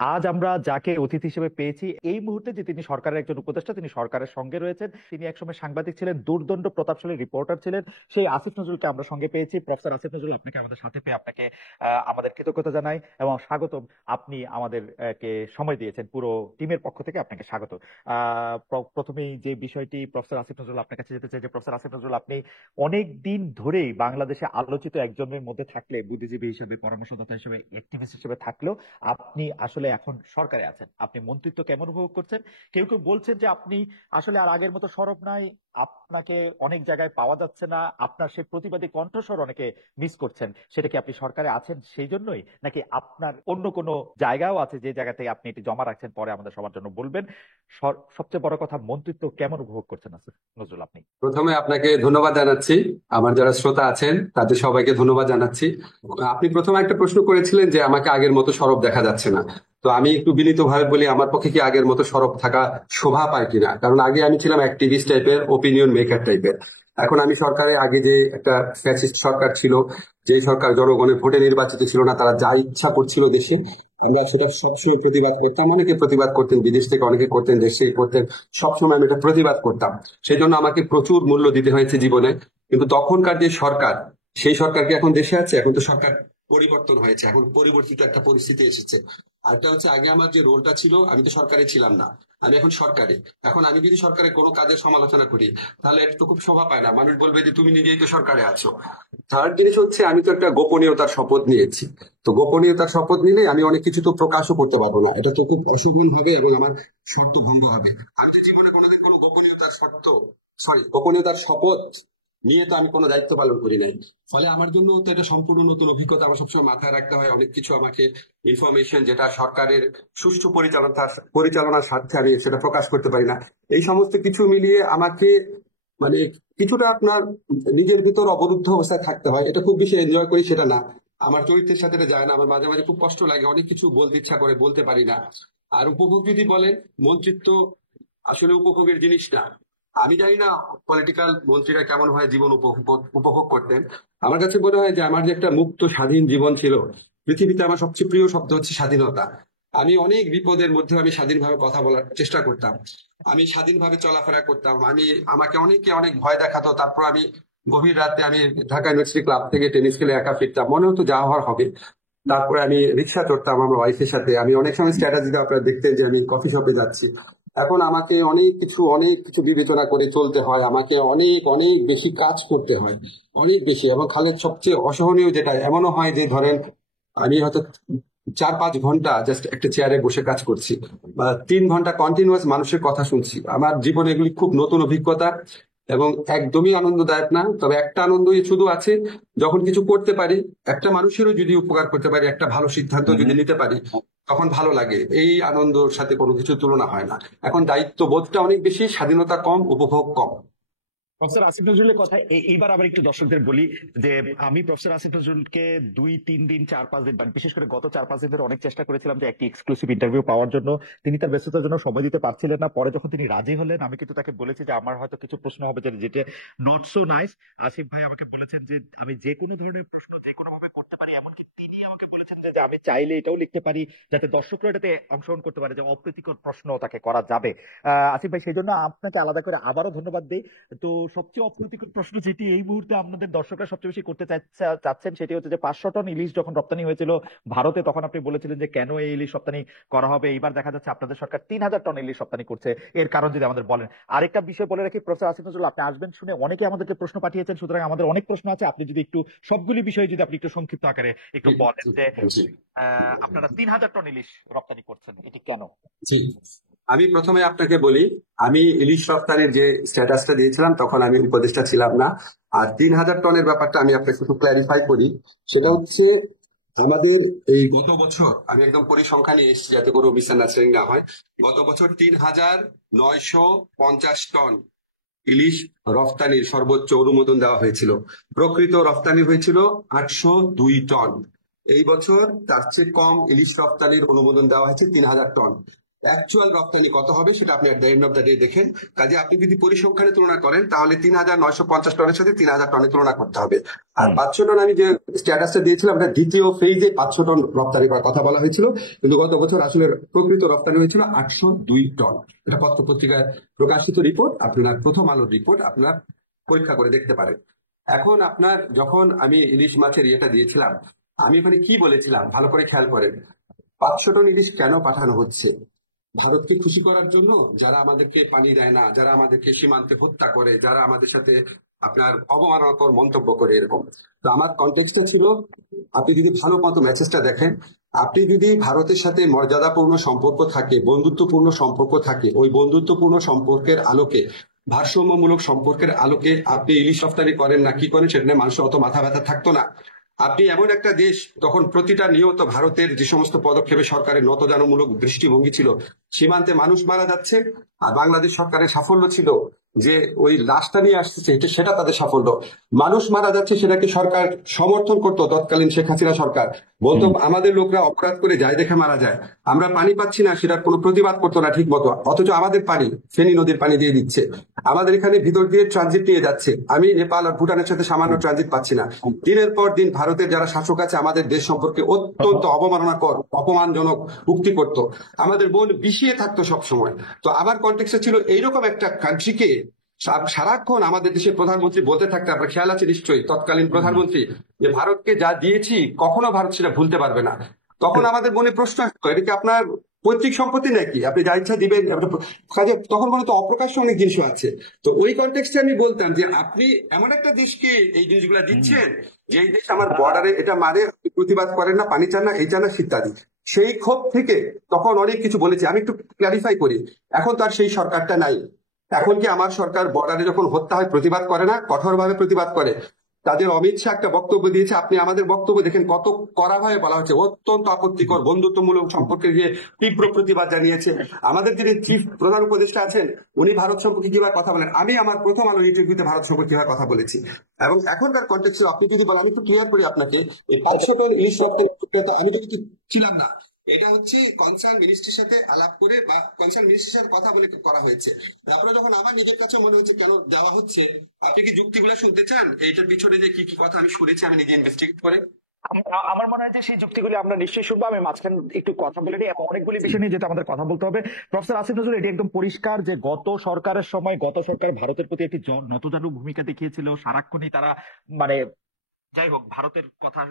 আজ আমরা যাকে অতিথি হিসেবে পেয়েছি এই মুহূর্তে, যে তিনি সরকারের একজন উপদেষ্টা, তিনি সরকারের সঙ্গে রয়েছেন, তিনি একসময় সাংবাদিক ছিলেন, দুর্দণ্ড প্রতাপশালী রিপোর্টার ছিলেন, সেই আসিফ নজরুলকে আমরা সঙ্গে পেয়েছি। প্রফেসর আসিফ নজরুল, আপনাকে আমাদের সাথে পেয়ে আপনাকে আমাদের কৃতজ্ঞতা জানাই এবং স্বাগতম। আপনি আমাদের কে সময় দিয়েছেন, পুরো টিমের পক্ষ থেকে আপনাকে স্বাগত। প্রথমেই যে বিষয়টি প্রফেসর আসিফ নজরুল আপনার কাছে যেতে চাই, যে প্রফেসর আসিফ নজরুল, আপনি অনেক দিন ধরেই বাংলাদেশে আলোচিত একজনের মধ্যে থাকলে, বুদ্ধিজীবী হিসেবে, পরামর্শদাতা হিসেবে, অ্যাক্টিভিস্ট হিসেবে থাকলেও আপনি আসলে এখন সরকারে আছেন। আপনি মন্ত্রিত্ব কেমন উপভোগ করছেন? কেউ কেউ বলছেন যে আপনি আসলে আর আগের মতো সরব নাই, আপনাকে অনেক জায়গায় পাওয়া যাচ্ছে না, আপনার সেই প্রতিবাদী কণ্ঠস্বর অনেকে মিস করছেন। সেটা কি আপনি সরকারে আছেন সেই জন্যই, নাকি আপনার অন্য কোনো জায়গাও আছে যে জায়গা থেকে আপনি এটি জমা রাখছেন, পরে আমাদের সবার জন্য বলবেন? সবচেয়ে বড় কথা, মন্ত্রিত্ব কেমন উপভোগ করছেন আসিফ নজরুল আপনি? প্রথমে আপনাকে ধন্যবাদ জানাচ্ছি। আমার যারা শ্রোতা আছেন তাদের সবাইকে ধন্যবাদ জানাচ্ছি। আপনি প্রথমে একটা প্রশ্ন করেছিলেন যে আমাকে আগের মতো সরব দেখা যাচ্ছে না। তো আমি একটু বিনীতভাবে বলি, আমার পক্ষে কি আগের মতো সরব থাকা শোভা পায় কিনা। কারণ আগে আমি ছিলাম অ্যাক্টিভিস্ট টাইপের, ওপিনিয়ন মেকার টাইপের। এখন আমি সরকারে, আগে যে একটা ফ্যাসিস্ট সরকার ছিল, যে সরকার জনগণের ভোটে নির্বাচিত ছিল না, তারা যা ইচ্ছা করছিল দেশে, আমরা সেটা সবসময় প্রতিবাদ করতাম। অনেকে প্রতিবাদ করতেন, বিদেশ থেকে অনেকে করতেন, দেশেই করতেন। সবসময় আমি এটা প্রতিবাদ করতাম। সেই জন্য আমাকে প্রচুর মূল্য দিতে হয়েছে জীবনে। কিন্তু তখনকার যে সরকার, সেই সরকার কি এখন দেশে আছে? এখন তো সরকার পরিবর্তন হয়েছে, এখন পরিবর্তিত একটা পরিস্থিতি এসেছে। আরেকটা হচ্ছে, আগে আমার যে রোলটা ছিল, আমি তো সরকারে ছিলাম না, আমি এখন সরকারে। এখন আমি যদি সরকারের কোনো কাজের সমালোচনা করি, তাহলে এটা তো খুব শোভা পায় না। মানুষ বলবে যে তুমি নিজেই তো সরকারে আছো। থার্ড জিনিস হচ্ছে, আমি তো একটা গোপনীয়তার শপথ নিয়েছি। তো গোপনীয়তার শপথ নিলে আমি অনেক কিছু তো প্রকাশও করতে পারবো না, এটা তো খুব অসম্মান হবে এবং আমার শর্ত ভঙ্গ হবে। আর যে জীবনে কোনোদিন কোনো গোপনীয়তার শপথ নিয়ে তো আমি কোনো দায়িত্ব পালন করি নাই। ফলে আমার জন্য তো এটা সম্পূর্ণ নতুন অভিজ্ঞতা। আমার সবসময় মাথায় রাখতে হয় অনেক কিছু, আমাকে ইনফরমেশন যেটা সরকারের সুষ্ঠু পরিচালনার স্বার্থে আমি সেটা প্রকাশ করতে পারি না। এই সমস্ত কিছু মিলিয়ে আমাকে মানে কিছুটা আপনার নিজের ভিতর অবরুদ্ধ অবস্থায় থাকতে হয়। এটা খুব বেশি এনজয় করি সেটা না, আমার চরিত্রের সাথে এটা যায় না। আমার মাঝে মাঝে খুব কষ্ট লাগে, অনেক কিছু বলতে ইচ্ছা করে, বলতে পারি না। আর উপভোগ যদি বলেন, মন্ত্রিত্ব আসলে উপভোগের জিনিস না। আমি জানি না পলিটিক্যাল মন্ত্রীরা কেমন হয় জীবন উপভোগ করতেন। আমার কাছে মনে হয় যে আমার যে একটা মুক্ত স্বাধীন জীবন ছিল, পৃথিবীতে আমার সবচেয়ে প্রিয় শব্দ হচ্ছে স্বাধীনতা। আমি অনেক বিপদের মধ্যে আমি স্বাধীনভাবে কথা বলার চেষ্টা করতাম, আমি স্বাধীনভাবে চলাফেরা করতাম। আমাকে অনেকে অনেক ভয় দেখাতো, তারপর আমি গভীর রাতে আমি ঢাকা ইউনিভার্সিটি ক্লাব থেকে টেনিস খেলে একা ফিরতাম, মনে হতো যা হওয়ার হবে। তারপরে আমি রিক্সা চড়তাম আমার ওয়াইফের সাথে। আমি অনেক সময় স্ট্র্যাটেজিতে আপনারা দেখতেন যে আমি কফি শপে যাচ্ছি। এখন আমাকে অনেক কিছু বিবেচনা করে চলতে হয়, আমাকে অনেক অনেক বেশি কাজ করতে হয়, অনেক বেশি। এবং খালের সবচেয়ে অসহনীয় যেটা, এমনও হয় যে ধরেন আমি হয়তো 4-5 ঘন্টা জাস্ট একটা চেয়ারে বসে কাজ করছি, বা 3 ঘন্টা কন্টিনিউয়াস মানুষের কথা শুনছি। আমার জীবনে এগুলি খুব নতুন অভিজ্ঞতা এবং একদমই আনন্দদায়ক না। তবে একটা আনন্দই শুধু আছে, যখন কিছু করতে পারি, একটা মানুষেরও যদি উপকার করতে পারি, একটা ভালো সিদ্ধান্ত যদি নিতে পারি, তখন ভালো লাগে। এই আনন্দর সাথে কোনো কিছু তুলনা হয় না। এখন দায়িত্ব বোধটা অনেক বেশি, স্বাধীনতা কম, উপভোগ কম। প্রফেসর আসিফ নজরুলের কথা এইবার আবার একটু দর্শকদের বলি যে আমি প্রফেসর আসিফ নজরুলকে 2-3 দিন, 4-5 দিন, বিশেষ করে গত 4-5 দিন ধরে অনেক চেষ্টা করেছিলাম যে একটি এক্সক্লুসিভ ইন্টারভিউ পাওয়ার জন্য। তিনি তার ব্যস্ততার জন্য সময় দিতে পারছিলেন না। পরে যখন তিনি রাজি হলেন, আমি কিন্তু তাকে বলেছি যে আমার হয়তো কিছু প্রশ্ন হবে যেটা নট সো নাইস। আসিফ ভাই আমাকে বলেছেন যে আমি যে কোনো ধরনের প্রশ্ন যে কোনো ভাবে করতে পারি, এমনকি তিনি আমাকে বলেছেন যে আমি চাইলে এটাও লিখতে পারি যাতে দর্শকরা এটাতে অংশগ্রহণ করতে পারে, যে অপ্রীতিকর প্রশ্ন তাকে করা যাবে। আসিফ ভাই, সেই জন্য আপনাকে আলাদা করে আবারও ধন্যবাদ দিই। তো সবচেয়ে অপ্রীতিকর প্রশ্ন যেটি এই মুহূর্তে আপনাদের দর্শকরা সবচেয়ে বেশি করতে চাচ্ছেন, সেটি হচ্ছে যে 500 টন ইলিশ যখন রপ্তানি হয়েছিল ভারতে, তখন আপনি বলেছিলেন যে কেন এই ইলিশ রপ্তানি করা হবে। এইবার দেখা যাচ্ছে আপনাদের সরকার 3000 টন ইলিশ রপ্তানি করছে, এর কারণ যদি আমাদের বলেন। আরেকটা বিষয় বলে রাখি, প্রফেসর আসিফ নজরুল, আপনি আসবেন শুনে অনেকে আমাদেরকে প্রশ্ন পাঠিয়েছেন, সুতরাং আমাদের অনেক প্রশ্ন আছে। আপনি যদি একটু সবগুলি বিষয়ে যদি আপনি একটু সংক্ষিপ্ত আকারে একটু বলেন যে আপনারা 3000 টন ইলিশ রপ্তানি করছেন, এটি কেন? জি, আমি প্রথমে আপনাকে বলি, আমি ইলিশ রপ্তানির যে স্ট্যাটাসটা দিয়েছিলাম তখন আমি উপদেষ্টা ছিলাম না। আর 3000 টনের ব্যাপারটা আমি আপনাকে একটু ক্ল্যারিফাই করি। সেটা হচ্ছে, আমাদের এই গত বছর, আমি একদম পরিসংখ্যান নিয়ে এসেছি যাতে কোনো মিসআন্ডারস্ট্যান্ডিং না হয়। গত বছর 3950 টন ইলিশ রফতানির সর্বোচ্চ অনুমোদন দেওয়া হয়েছিল। প্রকৃত রফতানি হয়েছিল 802 টন। এই বছর তার চেয়ে কম ইলিশ রফতানির অনুমোদন দেওয়া হয়েছে 3000 টন। অ্যাকচুয়াল রপ্তানি কত হবে সেটা আপনি at the end of the day দেখেন। কাজে আপনি যদি পরিসংখ্যানে তুলনা করেন তাহলে ৩,৯৫০ টনের সাথে ৩,০০০ টনের তুলনা করতে হবে। আর ৫০০ টন আমি যে স্ট্যাটাসটা দিয়েছিলাম এটা দ্বিতীয় ফেজে ৫০০ টন রপ্তানি করার কথা বলা হয়েছিল, কিন্তু গত বছর আসলে প্রকৃত রপ্তানি হয়েছিল ৮০২ টন। এটা পত্র পত্রিকায় প্রকাশিত রিপোর্ট, আপনার প্রথম আলোর রিপোর্ট, আপনার পরীক্ষা করে দেখতে পারেন। এখন আপনার যখন আমি ইলিশ মাছের ইয়েটা দিয়েছিলাম, আমি ওখানে কি বলেছিলাম ভালো করে খেয়াল করেন। ৫০০ টন ইলিশ কেন পাঠানো হচ্ছে? ভারতকে খুশি করার জন্য, যারা আমাদেরকে পানি দেয় না, যারা আমাদেরকে সীমান্তে হত্যা করে, যারা আমাদের সাথে আপনার অবমাননাকর মন্তব্য করে, এরকম। তো আমার কনটেক্সটটা ছিল, আপনি যদি ভালো মতো মেসেজটা দেখেন, আপনি যদি ভারতের সাথে মর্যাদাপূর্ণ সম্পর্ক থাকে, বন্ধুত্বপূর্ণ সম্পর্ক থাকে, ওই বন্ধুত্বপূর্ণ সম্পর্কের আলোকে, ভারসাম্যমূলক সম্পর্কের আলোকে আপনি ইলিশ রপ্তানি করেন না কি করেন সেটা নিয়ে মানুষের অত মাথা ব্যথা থাকতো না। আপনি এমন একটা দেশ, তখন প্রতিটা নিয়ত ভারতের যে সমস্ত পদক্ষেপে সরকারের নতজানমূলক দৃষ্টিভঙ্গি ছিল, সীমান্তে মানুষ মারা যাচ্ছে, আর বাংলাদেশ সরকারের সাফল্য ছিল যে ওই লাশটা নিয়ে আসছে সেটা তাদের সাফল্য। মানুষ মারা যাচ্ছে সেটাকে সরকার সমর্থন করতো, তৎকালীন শেখ হাসিনা সরকার বলতো আমাদের লোকরা অপরাধ করে যায় দেখে মারা যায়, আমরা পানি পাচ্ছি না সেটার কোনো প্রতিবাদ করতো না ঠিক মতো, অথচ আমাদের পানি ফেনী নদীর পানি দিয়ে দিচ্ছে, আমাদের এখানে ভিতর দিয়ে ট্রানজিট নিয়ে যাচ্ছে। আমি নেপাল আর ভুটানের সাথে সামান্য ট্রানজিট পাচ্ছি না। দিনের পর দিন ভারতের যারা শাসক আছে আমাদের দেশ সম্পর্কে অত্যন্ত অবমাননাকর, অপমানজনক উক্তি করত, আমাদের মন বিষিয়ে থাকতো সব সময়। তো আমার কনটেক্সটে ছিল এইরকম একটা কান্ট্রিকে সারাক্ষণ আমাদের দেশের প্রধানমন্ত্রী বলতে থাকতে, আপনার খেয়াল আছে নিশ্চয়ই, তৎকালীন প্রধানমন্ত্রী, যে ভারতকে যা দিয়েছি কখনো ভারত সেটা ভুলতে পারবে না। তখন আমাদের মনে প্রশ্ন আসতো, এটা কি আপনার পৈতৃক সম্পত্তি নাকি, আপনি যা ইচ্ছা দিবেন? কাজে তখন মনে তো অপ্রকাশ্য অনেক জিনিস আছে। তো ওই কনটেক্সটে আমি বলতাম যে আপনি এমন একটা দেশকে এই জিনিসগুলা দিচ্ছেন যে এই দেশ আমার বর্ডারে এটা মারে, প্রতিবাদ করেন না, পানি চান না, এই চান না, ইত্যাদি। সেই ক্ষোভ থেকে তখন অনেক কিছু বলেছি। আমি একটু ক্লারিফাই করি, এখন তো আর সেই সরকারটা নাই। এখন কি আমার সরকার বর্ডারে যখন হত্যা হয় প্রতিবাদ করে না, কঠোরভাবে প্রতিবাদ করে? তাদের অমিত শাহ একটা বক্তব্য দিয়েছে, আপনি আমাদের বক্তব্য দেখেন কত কড়াভাবে বলা হচ্ছে, অত্যন্ত আপত্তিকর, বন্ধুত্বমূলক সম্পর্কে গিয়ে তীব্র প্রতিবাদ জানিয়েছে। আমাদের যিনি চিফ প্রধান উপদেষ্টা আছেন উনি ভারত সম্পর্কে কিভাবে কথা বলেন, আমি আমার প্রথম আলো ইন্টারভিউতে ভারত সম্পর্কে কিভাবে কথা বলেছি। এবং এখনকার কন্টেক্সটে আপনি যদি বলেন, আমি একটু ক্লিয়ার করি আপনাকে, এই ৫০০ টন ইলিশ রপ্তানি প্রক্রিয়াটা আমি যদি ছিলাম না, এটা হচ্ছে কনসার্ন মিনিস্ট্রির সাথে আলাপ করে বা কনসার্ন মিনিস্ট্রির সাথে কথা বলে করা হয়েছে। তারপরে যখন আমার নিজের কাছে মনে হচ্ছে কেন দেওয়া হচ্ছে, আপনি কি যুক্তিগুলো শুনতে চান? এইটার পিছনে যে কি কি কথা আমি শুনেছি আমি নিজে ইনভেস্টিগেট করে। আমার মনে হয় যে সেই যুক্তিগুলি আমরা নিশ্চয়ই শুনবো। আমি মাঝখানে একটু কথা বলে নিই এবং অনেকগুলি বিষয় নিয়ে যেটা আমাদের কথা বলতে হবে। প্রফেসর আসিফ নজরুল, এটি একদম পরিষ্কার যে গত সরকারের সময় গত সরকার ভারতের প্রতি একটি নতজানু ভূমিকা দেখিয়েছিল। সারাক্ষণই তারা মানে যাই হোক ভারতের কথা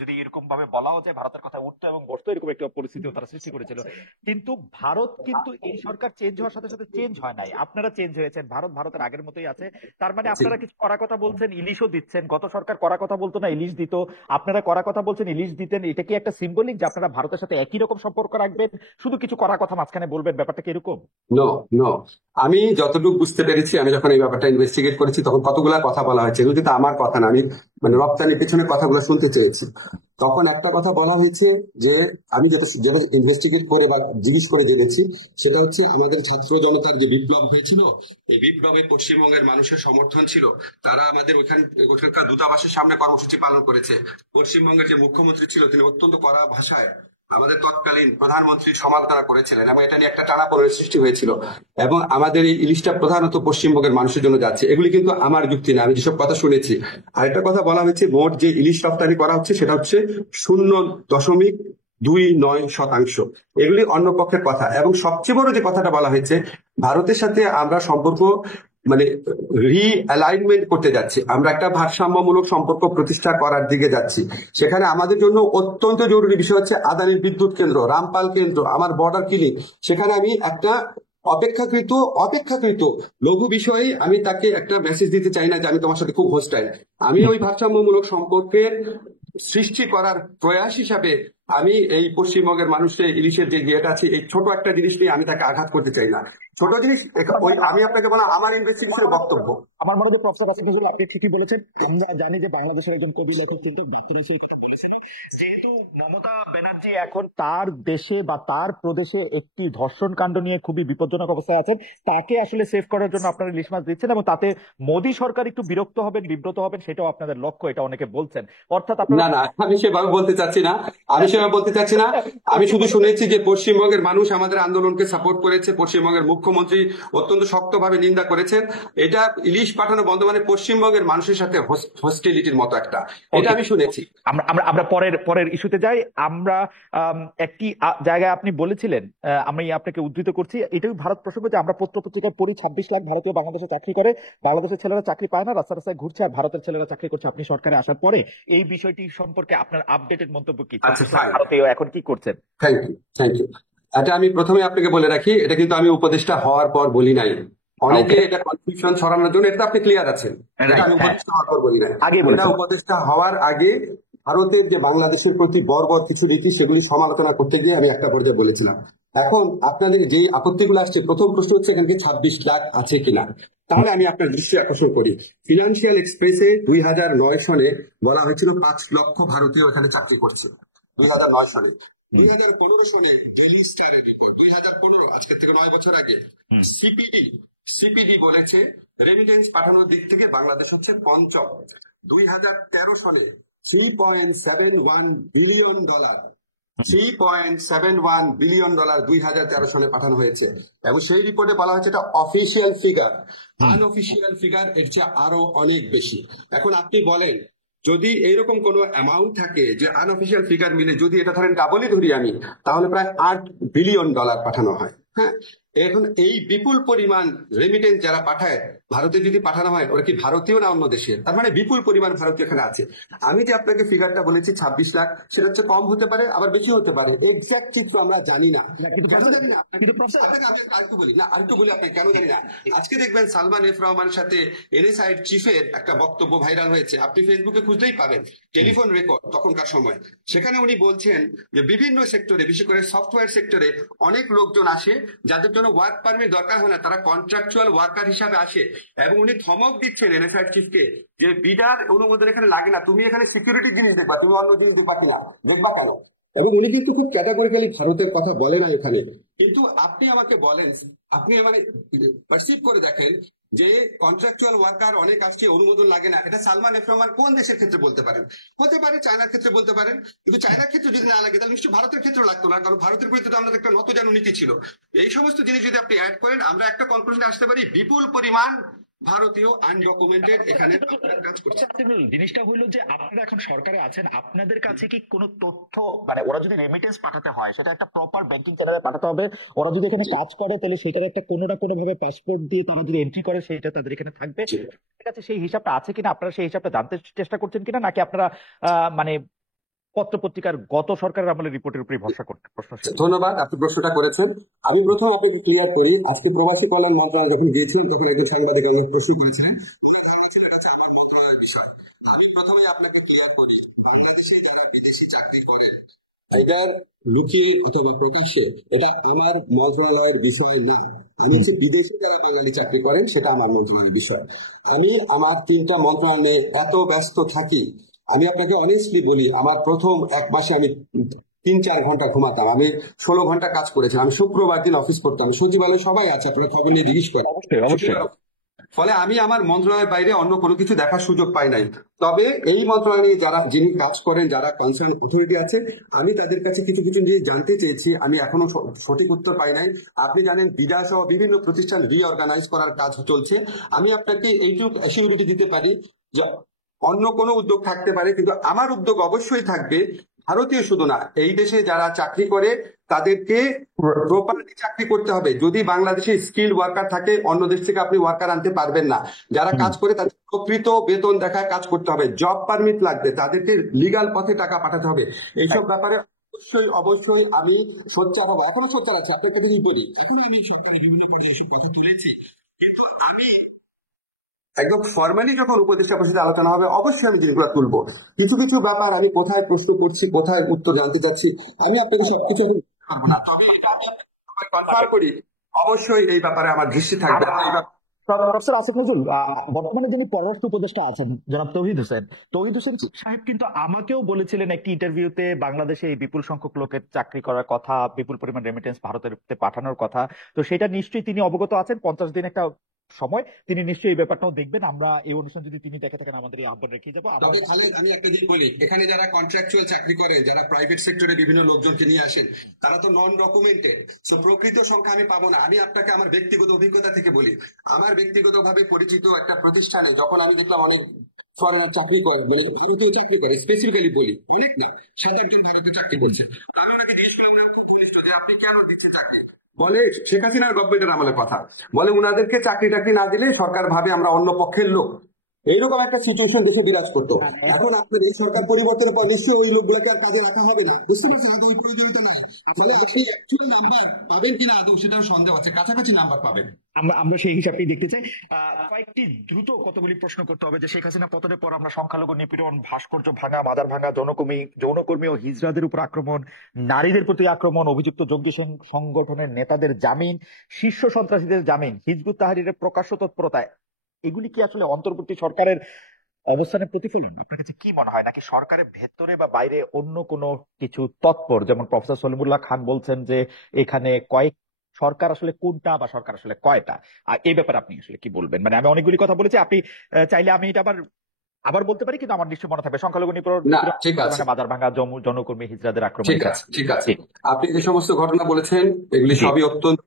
যদি এরকম ভাবে বলাও যায়, ভারতের কথা উঠতো এবং বসতো, এরকম একটা পরিস্থিতিও তারা সৃষ্টি করেছিল। কিন্তু ভারত কিন্তু এই সরকার চেঞ্জ হওয়ার সাথে সাথে চেঞ্জ হয় নাই, আপনারা চেঞ্জ হয়েছেন, ভারত ভারতের আগের মতোই আছে। তার মানে আপনারা কিছু কড়া কথা বলছেন, ইলিশও দিচ্ছেন। গত সরকার কড়া কথা বলতো না, ইলিশ দিত। আপনারা কড়া কথা বলছেন, ইলিশ দিতেন। এটা কি একটা সিম্বলিক যে আপনারা ভারতের সাথে একই রকম সম্পর্ক রাখবেন, শুধু কিছু কড়া কথা মাঝখানে বলবেন? ব্যাপারটা কি এরকম? নো নো, আমি যতটুকু বুঝতে পেরেছি, আমি যখন এই ব্যাপারটা ইনভেস্টিগেট করেছি তখন কতগুলা কথা বলা হয়েছে, এগুলো কিন্তু আমার কথা না, আমি মানে রপ্তানির পিছনে কথাগুলো শুনতে চেয়েছি। তখন একটা কথা বলা হয়েছে যে আমি যেটা যেটা ইনভেস্টিগেট করে বা জিজ্ঞেস করে জেনেছি, সেটা হচ্ছে আমাদের ছাত্র জনতার যে বিপ্লব হয়েছিল, এই বিপ্লবে পশ্চিমবঙ্গের মানুষের সমর্থন ছিল। তারা আমাদের ওখানকার দূতাবাসের সামনে কর্মসূচি পালন করেছে। পশ্চিমবঙ্গের যে মুখ্যমন্ত্রী ছিল তিনি অত্যন্ত কড়া ভাষায় আমাদের তৎকালীন প্রধানমন্ত্রীর সমালোচনা করেছিলেন এবং এটা নিয়ে একটা টানাপোড়েনের সৃষ্টি হয়েছিল। এবং আমাদের এই ইলিশটা প্রধানত পশ্চিমবঙ্গের মানুষের জন্য যাচ্ছে, এগুলি কিন্তু আমার যুক্তি না, আমি যেসব কথা শুনেছি। আরেকটা কথা বলা হয়েছে, মোট যে ইলিশ রপ্তানি করা হচ্ছে সেটা হচ্ছে 0.29%। এগুলি অন্য পক্ষের কথা। এবং সবচেয়ে বড় যে কথাটা বলা হয়েছে, ভারতের সাথে আমরা সম্পর্ক মানে রিঅ্যালাইনমেন্ট করতে যাচ্ছি, আমরা একটা ভারসাম্যমূলক সম্পর্ক প্রতিষ্ঠা করার দিকে যাচ্ছি। সেখানে আমাদের জন্য অত্যন্ত জরুরি বিষয় হচ্ছে আদানির বিদ্যুৎ কেন্দ্র, রামপাল কেন্দ্র, আমার বর্ডার ক্লিনিক। সেখানে আমি একটা অপেক্ষাকৃত লঘু বিষয়ে আমি তাকে একটা মেসেজ দিতে চাই না যে আমি তোমার সাথে খুব হোস্টাইল। আমি ওই ভারসাম্যমূলক সম্পর্কের সৃষ্টি করার প্রয়াস হিসাবে আমি এই পশ্চিমবঙ্গের মানুষের ইলিশের যে ইয়েটা আছে, এই ছোট একটা জিনিস নিয়ে আমি তাকে আঘাত করতে চাই না। ছোট জিনিস ওই আমি আপনাকে বলা আমার ইনভেস্টিগেশনের বক্তব্য। আমার মনে হয় প্রফেসর আসিফ নজরুল আপনি ঠিকই বলেছেন। আমরা জানি যে বাংলাদেশের একজন কবি লেখক কিন্তু যেহেতু মমতা ব্যানার্জি এখন তার দেশে বা তার প্রদেশে একটি ধর্ষণ কাণ্ড নিয়ে খুবই বিপজ্জনক অবস্থায় আছেন। তাকে আসলে সেভ করার জন্য আপনারা ইলিশ মাছ দিচ্ছেন এবং তাতে মোদী সরকার একটু বিরক্ত হবেন, বিব্রত হবেন, সেটাও আপনাদের লক্ষ্য, এটা অনেকে বলছেন। অর্থাৎ আপনারা না না, আমি সেভাবে বলতে চাচ্ছি না, আমি সেভাবে বলতে চাচ্ছি না। আমি শুধু শুনেছি যে পশ্চিমবঙ্গের মানুষ আমাদের আন্দোলনকে সাপোর্ট করেছে, পশ্চিমবঙ্গের মুখ্যমন্ত্রী অত্যন্ত শক্তভাবে নিন্দা করেছেন। এটা ইলিশ পাঠানো বন্ধ মানে পশ্চিমবঙ্গের মানুষের সাথে হস্টিলিটির মতো একটা, এটা ওকে, আমি শুনেছি। আমরা আমরা আমরা পরের পরের ইস্যুতে যাই। আমরা একটি জায়গায় আপনি বলেছিলেন, আমি আপনাকে উদ্ধৃত করছি, এটাই ভারত প্রসঙ্গ, যে আমরা পত্র পত্রিকায় পড়ি 26 লাখ ভারতীয় বাংলাদেশে চাকরি করে, বাংলাদেশের ছেলেরা চাকরি পায় না, রাস্তা রাস্তায় ঘুরছে, আর ভারতের ছেলেরা চাকরি করছে আপনি সরকারে আসার পরে। এই বিষয়টি সম্পর্কে আপনার আপডেটেড মন্তব্য কি? আচ্ছা 26 লাখ ফাইন, ভারতীয় এখন কি করছেন? Thank you, thank you. এটা আমি প্রথমে আপনাকে বলে রাখি, এটা কিন্তু আমি উপদেষ্টা হওয়ার পর বলি নাই। অনেকে ওকে, এটা কনফিউশন ছড়ানোর জন্য, এটা আপনি ক্লিয়ার আছেন, এটা রাইট, আমি হ্যাঁ, উপদেষ্টা হওয়ার পর বলি নাই। আগে এটা বলেছেন। উপদেষ্টা হওয়ার আগে ভারতের যে বাংলাদেশের প্রতি বর্বর কিছু রীতি সেগুলি সমালোচনা করতে গিয়ে আমি একটা পর্যায়ে বলেছিলাম। এখন আপনাদের যে আপত্তিগুলো আসছে, প্রথম প্রশ্ন হচ্ছে এখানে 26 লাখ আছে কিনা। তাহলে আমি আপনার দৃষ্টি আকর্ষণ করি, ফিনান্সিয়াল এক্সপ্রেসে 2009 সনে বলা হয়েছিল 5 লক্ষ ভারতীয় এখানে চাকরি করছে, 2009 সালে। 2015 সালে দিল্লি স্টারের রিপোর্ট, 2015, আজকের থেকে 9 বছর আগে, সিপিডি সিপিডি বলেছে রেমিটেন্স পাঠানোর দিক থেকে বাংলাদেশ হচ্ছে পঞ্চম। 2013 সনে $3.71 বিলিয়ন, $3.71 বিলিয়ন 2013 সালে পাঠানো হয়েছে। এবং সেই রিপোর্টে বলা হয়েছে এটা অফিসিয়াল ফিগার, আনঅফিসিয়াল ফিগার এর চেয়ে আরো অনেক বেশি। এখন আপনি বলেন, যদি এইরকম কোনো অ্যামাউন্ট থাকে যে আনঅফিসিয়াল ফিগার মিলে যদি এটা ধরেন ডাবলই ধরি আমি, তাহলে প্রায় $8 বিলিয়ন পাঠানো হয়। হ্যাঁ, এখন এই বিপুল পরিমাণ রেমিটেন্স যারা পাঠায় ভারতে যদি পাঠানো হয়, ওরা কি ভারতীয় না অন্য দেশের? তার মানে বিপুল পরিমাণ ভারতীয় এখানে আছে। আমি যে আপনাকে ফিগারটা বলেছি 26 লাখ, সেটা হচ্ছে কম হতে পারে আবার বেশি হতে পারে, এক্সাক্ট চিত্র আমরা জানি না। কেন জানি না? আমি আরেকটু বলি না, আরেকটু বলি আপনি কেন জানি না। আজকে দেখবেন সালমান এফ রহমানের সাথে এনএসআই চিফের একটা বক্তব্য ভাইরাল হয়েছে, আপনি ফেসবুকে খুঁজলেই পাবেন, টেলিফোন রেকর্ড তখনকার সময়। সেখানে উনি বলছেন যে বিভিন্ন সেক্টরে, বিশেষ করে সফটওয়্যার সেক্টরে অনেক লোকজন আসে যাদের জন্য ওয়ার্ক পারমিট দরকার হয় না, তারা কন্ট্রাকচুয়াল ওয়ার্কার হিসাবে আসে। এবং উনি ধমক দিচ্ছেন এনএসআই চিফকে যে বিডার অনুমোদন এখানে লাগে না, তুমি এখানে সিকিউরিটি জিনিস দেখবা, তুমি অন্য জিনিস দেখবা কিনা, দেখবা কেন? এবং উনি কিন্তু খুব ক্যাটাগরিক্যালি ভারতের কথা বলে না এখানে। কিন্তু আপনি আমাকে বলেন, আপনি মানে পারসিভ করে দেখেন যে কন্ট্রাকচুয়াল ওয়ার্কার অনেক আসছে, অনুমোদন লাগে না, এটা সালমান এফ রহমান কোন দেশের ক্ষেত্রে বলতে পারেন? হতে পারে চায়নার ক্ষেত্রে বলতে পারেন, কিন্তু চায়নার ক্ষেত্রে যদি না লাগে তাহলে নিশ্চয়ই ভারতের ক্ষেত্রে লাগতো না, কারণ ভারতের বিরুদ্ধে তো আমাদের একটা নতজানু নীতি ছিল। এই সমস্ত জিনিস যদি আপনি অ্যাড করেন, আমরা একটা কনক্লুশনে আসতে পারি বিপুল পরিমাণ ভারতীয় আনডকুমেন্টেড এখানে কাজ করছে। জিনিসটা হলো যে আপনারা এখন সরকারে আছেন, আপনাদের কাছে কি কোনো তথ্য, মানে ওরা যদি রেমিটেন্স পাঠাতে হয় সেটা একটা প্রপার ব্যাংকিং চ্যানেলে পাঠাতে হবে, ওরা যদি এখানে কাজ করে তাহলে সেটার একটা কোনো না কোনো ভাবে পাসপোর্ট দিয়ে তারা যদি এন্ট্রি করে সেটা তাদের এখানে থাকবে। ঠিক আছে, সেই হিসাবটা আছে কিনা, আপনারা সেই হিসাবটা জানতে চেষ্টা করছেন কিনা, নাকি আপনারা মানে পত্র পত্রিকার গত সরকারের আমলের রিপোর্টের উপরে ভরসা করতে? প্রশ্ন শেষ। ধন্যবাদ, আপনি প্রশ্নটা করেছেন। আমি প্রথম আপনাকে ক্লিয়ার করি, আজকে প্রবাসী কল্যাণ মন্ত্রণালয় যখন গিয়েছিলেন তখন একজন সাংবাদিক আমাকে প্রশ্ন করেছিলেন। আমি প্রথমে আপনাকে ক্লিয়ার করি, বাংলাদেশে যারা বিদেশি চাকরি করেন, এটার লুকিয়ে অথবা প্রকাশ্যে, এটা আমার মন্ত্রণালয়ের বিষয় নয়। আমি হচ্ছে বিদেশে যারা বাঙালি চাকরি করেন সেটা আমার মন্ত্রণালয়ের বিষয়। আমি আমার 3টা মন্ত্রণালয়ে এত ব্যস্ত থাকি, আমি আপনাকে অনেস্টলি বলি, আমার প্রথম 1 মাসে আমি 3-4 ঘন্টা ঘুমাতাম, আমি 16 ঘন্টা কাজ করেছিলাম, আমি শুক্রবার দিন অফিস করতাম, সচিবালয় সবাই আছে, আপনারা খবর নিয়ে জিজ্ঞেস করেন। অবশ্যই, অবশ্যই। ফলে আমি আমার মন্ত্রণালয়ের বাইরে অন্য কোনো কিছু দেখার সুযোগ পাই নাই। তবে এই মন্ত্রণালয়ে যিনি কাজ করেন, যারা কনসার্ন অথরিটি আছে, আমি তাদের কাছে কিছু কিছু জিনিস জানতে চেয়েছি, আমি এখনো সঠিক উত্তর পাই নাই। আপনি জানেন বিডা সহ বিভিন্ন প্রতিষ্ঠান রিঅর্গানাইজ করার কাজ চলছে। আমি আপনাকে এইটুকু অ্যাসিউরিটি দিতে পারি যে অন্য কোনো উদ্যোগ থাকতে পারে, কিন্তু আমার উদ্যোগ অবশ্যই থাকবে ভারতীয় শুধু না, এই দেশে যারা চাকরি করে তাদেরকে প্রপারলি চাকরি করতে হবে। যদি বাংলাদেশে স্কিল ওয়ার্কার থাকে, অন্য দেশ থেকে আপনি ওয়ার্কার আনতে পারবেন না। যারা কাজ করে তাদের প্রকৃত বেতন দেখায় কাজ করতে হবে, জব পারমিট লাগবে, তাদেরকে লিগাল পথে টাকা পাঠাতে হবে। এইসব ব্যাপারে অবশ্যই অবশ্যই আমি সোচ্চার হবো, এখনো সোচ্চার আছে, আপনাকে যদি বলি এখনো আমি সরকারের বিভিন্ন কথা তুলেছি। কিন্তু আমি একদম ফর্মালি যখন উপদেষ্টা পরিষদে আলোচনা হবে অবশ্যই আমি জিনিসগুলো তুলবো। কিছু কিছু ব্যাপার আমি কোথায় প্রশ্ন করছি, কোথায় উত্তর জানতে চাচ্ছি, আমি আপনাকে সবকিছু পারবো না। তবে এটা আমি আপনাকে কনফার্ম করি, অবশ্যই এই ব্যাপারে আমার দৃষ্টি থাকবে। প্রফেসর আসিফ নজরুল, বর্তমানে যিনি পররাষ্ট্র উপদেষ্টা আছেন জনাব তৌহিদ হোসেন সাহেব কিন্তু আমাকেও বলেছিলেন একটি ইন্টারভিউতে বাংলাদেশে এই বিপুল সংখ্যক লোকের চাকরি করার কথা, বিপুল পরিমাণ রেমিটেন্স ভারতের পাঠানোর কথা। তো সেটা নিশ্চয়ই তিনি অবগত আছেন। 50 দিন একটা সময়, তিনি নিশ্চয়ই এই ব্যাপারটাও দেখবেন। আমরা এই অনুষ্ঠান যদি তিনি দেখে থাকেন আমাদের এই আহ্বান রেখে যাবো। তবে খালেদ, আমি একটা জিনিস বলি, এখানে যারা কন্ট্রাকচুয়াল চাকরি করে, যারা প্রাইভেট সেক্টরে বিভিন্ন লোকজনকে নিয়ে আসেন, তারা তো নন ডকুমেন্টেড। প্রকৃত সংখ্যা আমি পাবো না। আমি আপনাকে আমার ব্যক্তিগত অভিজ্ঞতা থেকে বলি, আমার ব্যক্তিগত ভাবে পরিচিত একটা প্রতিষ্ঠানে যখন আমি দেখলাম অনেক ফরেনার চাকরি করে, মানে ভারতীয় চাকরি করে, স্পেসিফিক্যালি বলি অনেক না, 7-8 জন ভারতীয় চাকরি করছে। আমি ওনাকে জিজ্ঞেস করলাম, খুব ঘনিষ্ঠ, যে আপনি কেন দিচ্ছেন চাকরি? বলে শেখ হাসিনার গভর্নমেন্টের আমলের কথা, বলে উনাদেরকে চাকরি টাকরি না দিলে সরকার ভাবে আমরা অন্য পক্ষের লোক। এইরকম একটা সিচুয়েশন দেশে বিরাজ করতো। এখন আপনার এই সরকার পরিবর্তনের পর নিশ্চয়ই ওই লোকগুলোকে আর কাজে রাখা হবে না, বুঝতে পারছেন? ওই প্রয়োজনীয়তা নাই। ফলে আপনি অ্যাকচুয়াল নাম্বার পাবেন কিনা আদৌ সেটাও সন্দেহ আছে, কাছাকাছি নাম্বার পাবেন। আমরা সেই হিসাবটাই দেখতে চাই। কয়েকটি দ্রুত কতগুলি প্রশ্ন করতে হবে যে শেখ হাসিনা পতনের পর আমরা সংখ্যালঘু নিপীড়ন, ভাস্কর্য ভাঙা, মাদার ভাঙা, যৌনকর্মী ও হিজড়াদের উপর আক্রমণ, নারীদের প্রতি আক্রমণ, অভিযুক্ত জঙ্গি সংগঠনের নেতাদের জামিন, শীর্ষ সন্ত্রাসীদের জামিন, হিজবুত তাহরীরের প্রকাশ্য তৎপরতা, এগুলি কি আসলে অন্তর্বর্তী সরকারের অবস্থানের প্রতিফলন? আপনার কাছে কি মনে হয়, নাকি সরকারের ভেতরে বা বাইরে অন্য কোনো কিছু তৎপর? যেমন প্রফেসর সলিমুল্লাহ খান বলছেন যে এখানে কয়েক সরকার আসলে কোনটা বা সরকার আসলে কয়টা। আর এই ব্যাপারে আপনি আসলে কি বলবেন? মানে আমি অনেকগুলি কথা বলেছি, আপনি চাইলে আমি এটা আবার আবার বলতে পারি, কিন্তু আমার নিশ্চয় মনে থাকবে সংখ্যালঘু না, ঠিক আছে, মাদার ভাঙা, যৌনকর্মী, হিজড়াদের আক্রমণ। ঠিক আছে, ঠিক আছে। আপনি যে সমস্ত ঘটনা বলেছেন এগুলি সবই অত্যন্ত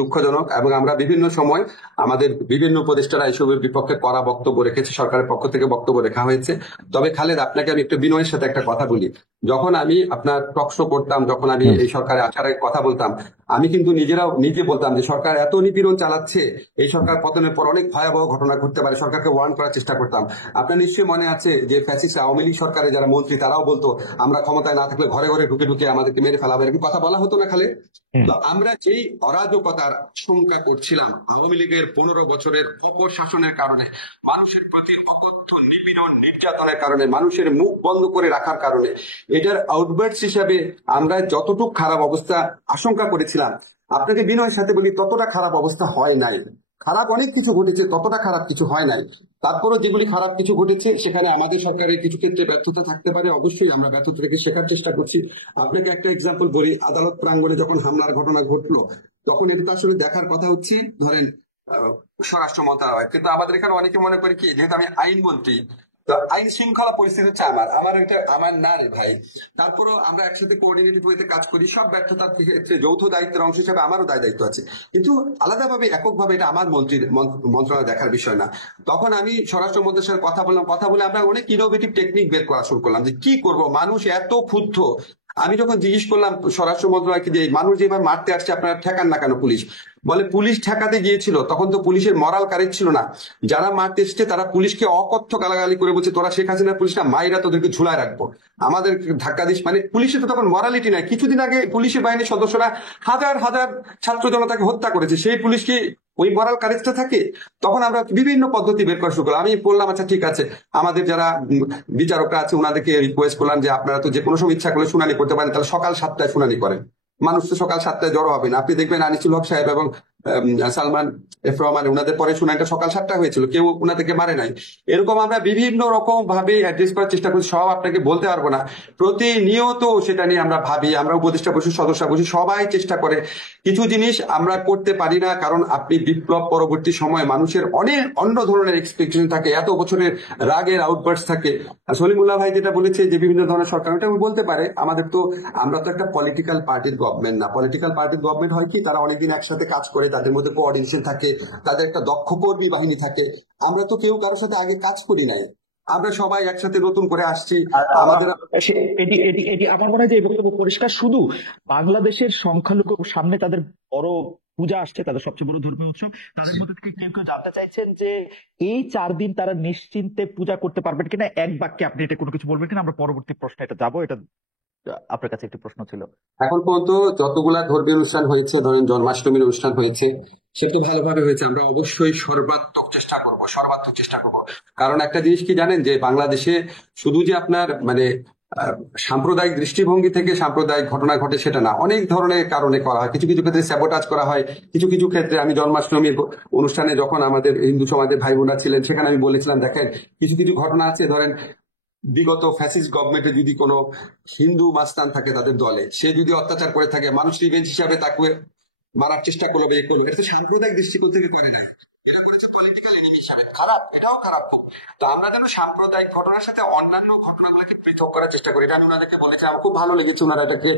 দুঃখজনক, এবং আমরা বিভিন্ন সময় আমাদের বিভিন্ন উপদেষ্টারা এসবের বিপক্ষে কড়া বক্তব্য রেখেছে, সরকারের পক্ষ থেকে বক্তব্য রেখা হয়েছে। তবে খালেদ, আপনাকে আমি একটু বিনয়ের সাথে একটা কথা বলি। যখন আমি আপনার টক শো করতাম, যখন আমি এই সরকারে আসার কথা বলতাম, আমি কিন্তু নিজে বলতাম যে সরকার এত নিপীড়ন চালাচ্ছে, এই সরকার পতনের পর অনেক ভয়াবহ ঘটনা ঘটতে পারে, সরকারকে ওয়ার্ন করার চেষ্টা করতাম। আপনার নিশ্চয়ই মনে আছে যে ফ্যাসিস্ট আওয়ামী লীগ সরকারের যারা মন্ত্রী তারাও বলতো আমরা ক্ষমতায় না থাকলে ঘরে ঘরে ঢুকে আমাদেরকে মেরে ফেলাবে, এরকম কথা বলা হতো না খালেদ? তো আমরা যেই অরাজকতার আশঙ্কা করছিলাম আওয়ামী লীগের 15 বছরের অপশাসনের কারণে, মানুষের প্রতি অকথ্য নিপীড়ন নির্যাতনের কারণে, মানুষের মুখ বন্ধ করে রাখার কারণে, এটার আউটবার্টস হিসাবে আমরা যতটুকু খারাপ অবস্থা আশঙ্কা করেছিলাম, আপনাকে বিনয়ের সাথে বলি ততটা খারাপ অবস্থা হয় নাই। খারাপ অনেক কিছু ঘটেছে, ততটা খারাপ কিছু হয় নাই। তারপরও যেগুলি খারাপ কিছু ঘটেছে সেখানে আমাদের সরকারের কিছু ক্ষেত্রে ব্যর্থতা থাকতে পারে, অবশ্যই আমরা ব্যর্থতা থেকে শেখার চেষ্টা করছি। আপনাকে একটা এক্সাম্পল বলি, আদালত প্রাঙ্গণে যখন হামলার ঘটনা ঘটলো, তখন এটা আসলে দেখার কথা হচ্ছে ধরেন স্বরাষ্ট্র মন্ত্রণালয়, কিন্তু আমাদের এখানে অনেকে মনে করে কি, যেহেতু আমি আইনমন্ত্রী, তো আইন শৃঙ্খলা পরিস্থিতি হচ্ছে আমার এটা আমার না রে ভাই। তারপরও আমরা একসাথে কোঅর্ডিনেটেড ওয়েতে কাজ করি, সব ব্যর্থতার ক্ষেত্রে যৌথ দায়িত্বের অংশ হিসেবে আমারও দায়িত্ব আছে, কিন্তু আলাদাভাবে এককভাবে এটা আমার মন্ত্রণালয় দেখার বিষয় না। তখন আমি স্বরাষ্ট্র মন্ত্রীর সাথে কথা বলে আমরা অনেক ইনোভেটিভ টেকনিক বের করা শুরু করলাম যে কি করব, মানুষ এত ক্ষুব্ধ। আমি যখন জিজ্ঞেস করলাম স্বরাষ্ট্র মন্ত্রণালয়কে যে মানুষ যেভাবে মারতে আসছে আপনারা ঠেকান না কেন? পুলিশ বলে পুলিশ ঠেকাতে গিয়েছিল, তখন তো পুলিশের মরাল কারেজ ছিল না। যারা মারতে এসছে তারা পুলিশকে অকথ্য গালাগালি করে বলছে তোরা শেখ হাসিনার পুলিশ না, মাইরা তোদেরকে ঝুলায় রাখবো, আমাদের ধাক্কা দিস। মানে পুলিশের তো তখন মরালিটি নাই। কিছুদিন আগে পুলিশের বাহিনীর সদস্যরা হাজার হাজার ছাত্র জনতাকে হত্যা করেছে, সেই পুলিশ কি ওই মরাল কারেজটা থাকে? তখন আমরা বিভিন্ন পদ্ধতি বের করা শুরু করলাম। আমি বললাম আচ্ছা ঠিক আছে, আমাদের যারা বিচারকরা আছে ওনাদেরকে রিকোয়েস্ট করলাম যে আপনারা তো যে কোনো সময় ইচ্ছা করলে শুনানি করতে পারেন, তাহলে সকাল 7টায় শুনানি করেন। মানুষ তো সকাল 7টায় জড়ো হবে না। আপনি দেখবেন আনিসুল হক সাহেব এবং সালমান এফ রহমান ওনাদের পরে শুনানিটা সকাল 7টায় হয়েছিল, কেউ ওনাদেরকে মারে নাই। এরকম আমরা বিভিন্ন রকম ভাবে অ্যাড্রেস করার চেষ্টা করছি, সব আপনাকে বলতে পারবো না। প্রতিনিয়ত সেটা নিয়ে আমরা ভাবি, আমরা উপদেষ্টা বসি, সদস্য বসি, সবাই চেষ্টা করে। কিছু জিনিস আমরা করতে পারি না, কারণ আপনি বিপ্লব পরবর্তী সময়ে মানুষের অনেক অন্য ধরনের এক্সপেকটেশন থাকে, এত বছরের রাগের আউটবার্স থাকে। সলিমুল্লাহ ভাই যেটা বলেছে যে বিভিন্ন ধরনের সরকার, ওটা বলতে পারে। আমরা তো একটা পলিটিক্যাল পার্টির গভর্নমেন্ট না। পলিটিক্যাল পার্টির গভর্নমেন্ট হয় কি, তারা অনেকদিন একসাথে কাজ করে, তাদের মধ্যে কোঅর্ডিনেশন থাকে, তাদের একটা দক্ষ কর্মী বাহিনী থাকে। আমরা তো কেউ কারোর সাথে আগে কাজ করি নাই, আমরা সবাই একসাথে নতুন করে আসছি। আমাদের এটি আমার মনে হয় যে এই বক্তব্য পরিষ্কার। শুধু বাংলাদেশের সংখ্যালঘু সামনে তাদের বড় পূজা আসছে, তাদের সবচেয়ে বড় ধর্মীয় উৎসব, তাদের মধ্যে থেকে কেউ কেউ জানতে চাইছেন যে এই 4 দিন তারা নিশ্চিন্তে পূজা করতে পারবেন কিনা। এক বাক্যে আপনি এটা কোনো কিছু বলবেন কিনা? আমরা পরবর্তী প্রশ্নে এটা যাবো। এটা আপনার কাছে একটি প্রশ্ন ছিল। এখন পর্যন্ত যতগুলা ধর্মীয় অনুষ্ঠান হয়েছে, ধরেন জন্মাষ্টমীর অনুষ্ঠান হয়েছে, সে তো ভালোভাবে হয়েছে। আমরা অবশ্যই সর্বাত্মক চেষ্টা করব। কারণ একটা জিনিস কি জানেন, যে বাংলাদেশে শুধু যে আপনার মানে আহ, সাম্প্রদায়িক দৃষ্টিভঙ্গি থেকে সাম্প্রদায়িক ঘটনা ঘটে সেটা না, অনেক ধরনের কারণে করা হয়। কিছু কিছু ক্ষেত্রে স্যাবোটাজ করা হয়, কিছু কিছু ক্ষেত্রে আমি জন্মাষ্টমীর অনুষ্ঠানে যখন আমাদের হিন্দু সমাজের ভাই বোনরা ছিলেন সেখানে আমি বলেছিলাম দেখেন কিছু কিছু ঘটনা আছে, ধরেন বিগত ফ্যাসিস্ট গভর্নমেন্টে যদি কোনো হিন্দু মাস্তান থাকে তাদের দলে, সে যদি অত্যাচার করে থাকে, মানুষ রিভেঞ্জ হিসাবে তাকে মারার চেষ্টা করলো বা এ করলো, এটা তো সাম্প্রদায়িক দৃষ্টিকোণ থেকে করে না, এটা করেছে পলিটিক্যাল এনিমি হিসাবে। খারাপ, এটাও খারাপ খুব। তো আমরা যেন সাম্প্রদায়িক ঘটনার সাথে অন্যান্য ঘটনাগুলোকে পৃথক করার চেষ্টা করি, এটা আমি ওনাদেরকে বলেছি। আমার খুব ভালো লেগেছে, ওনারা এটাকে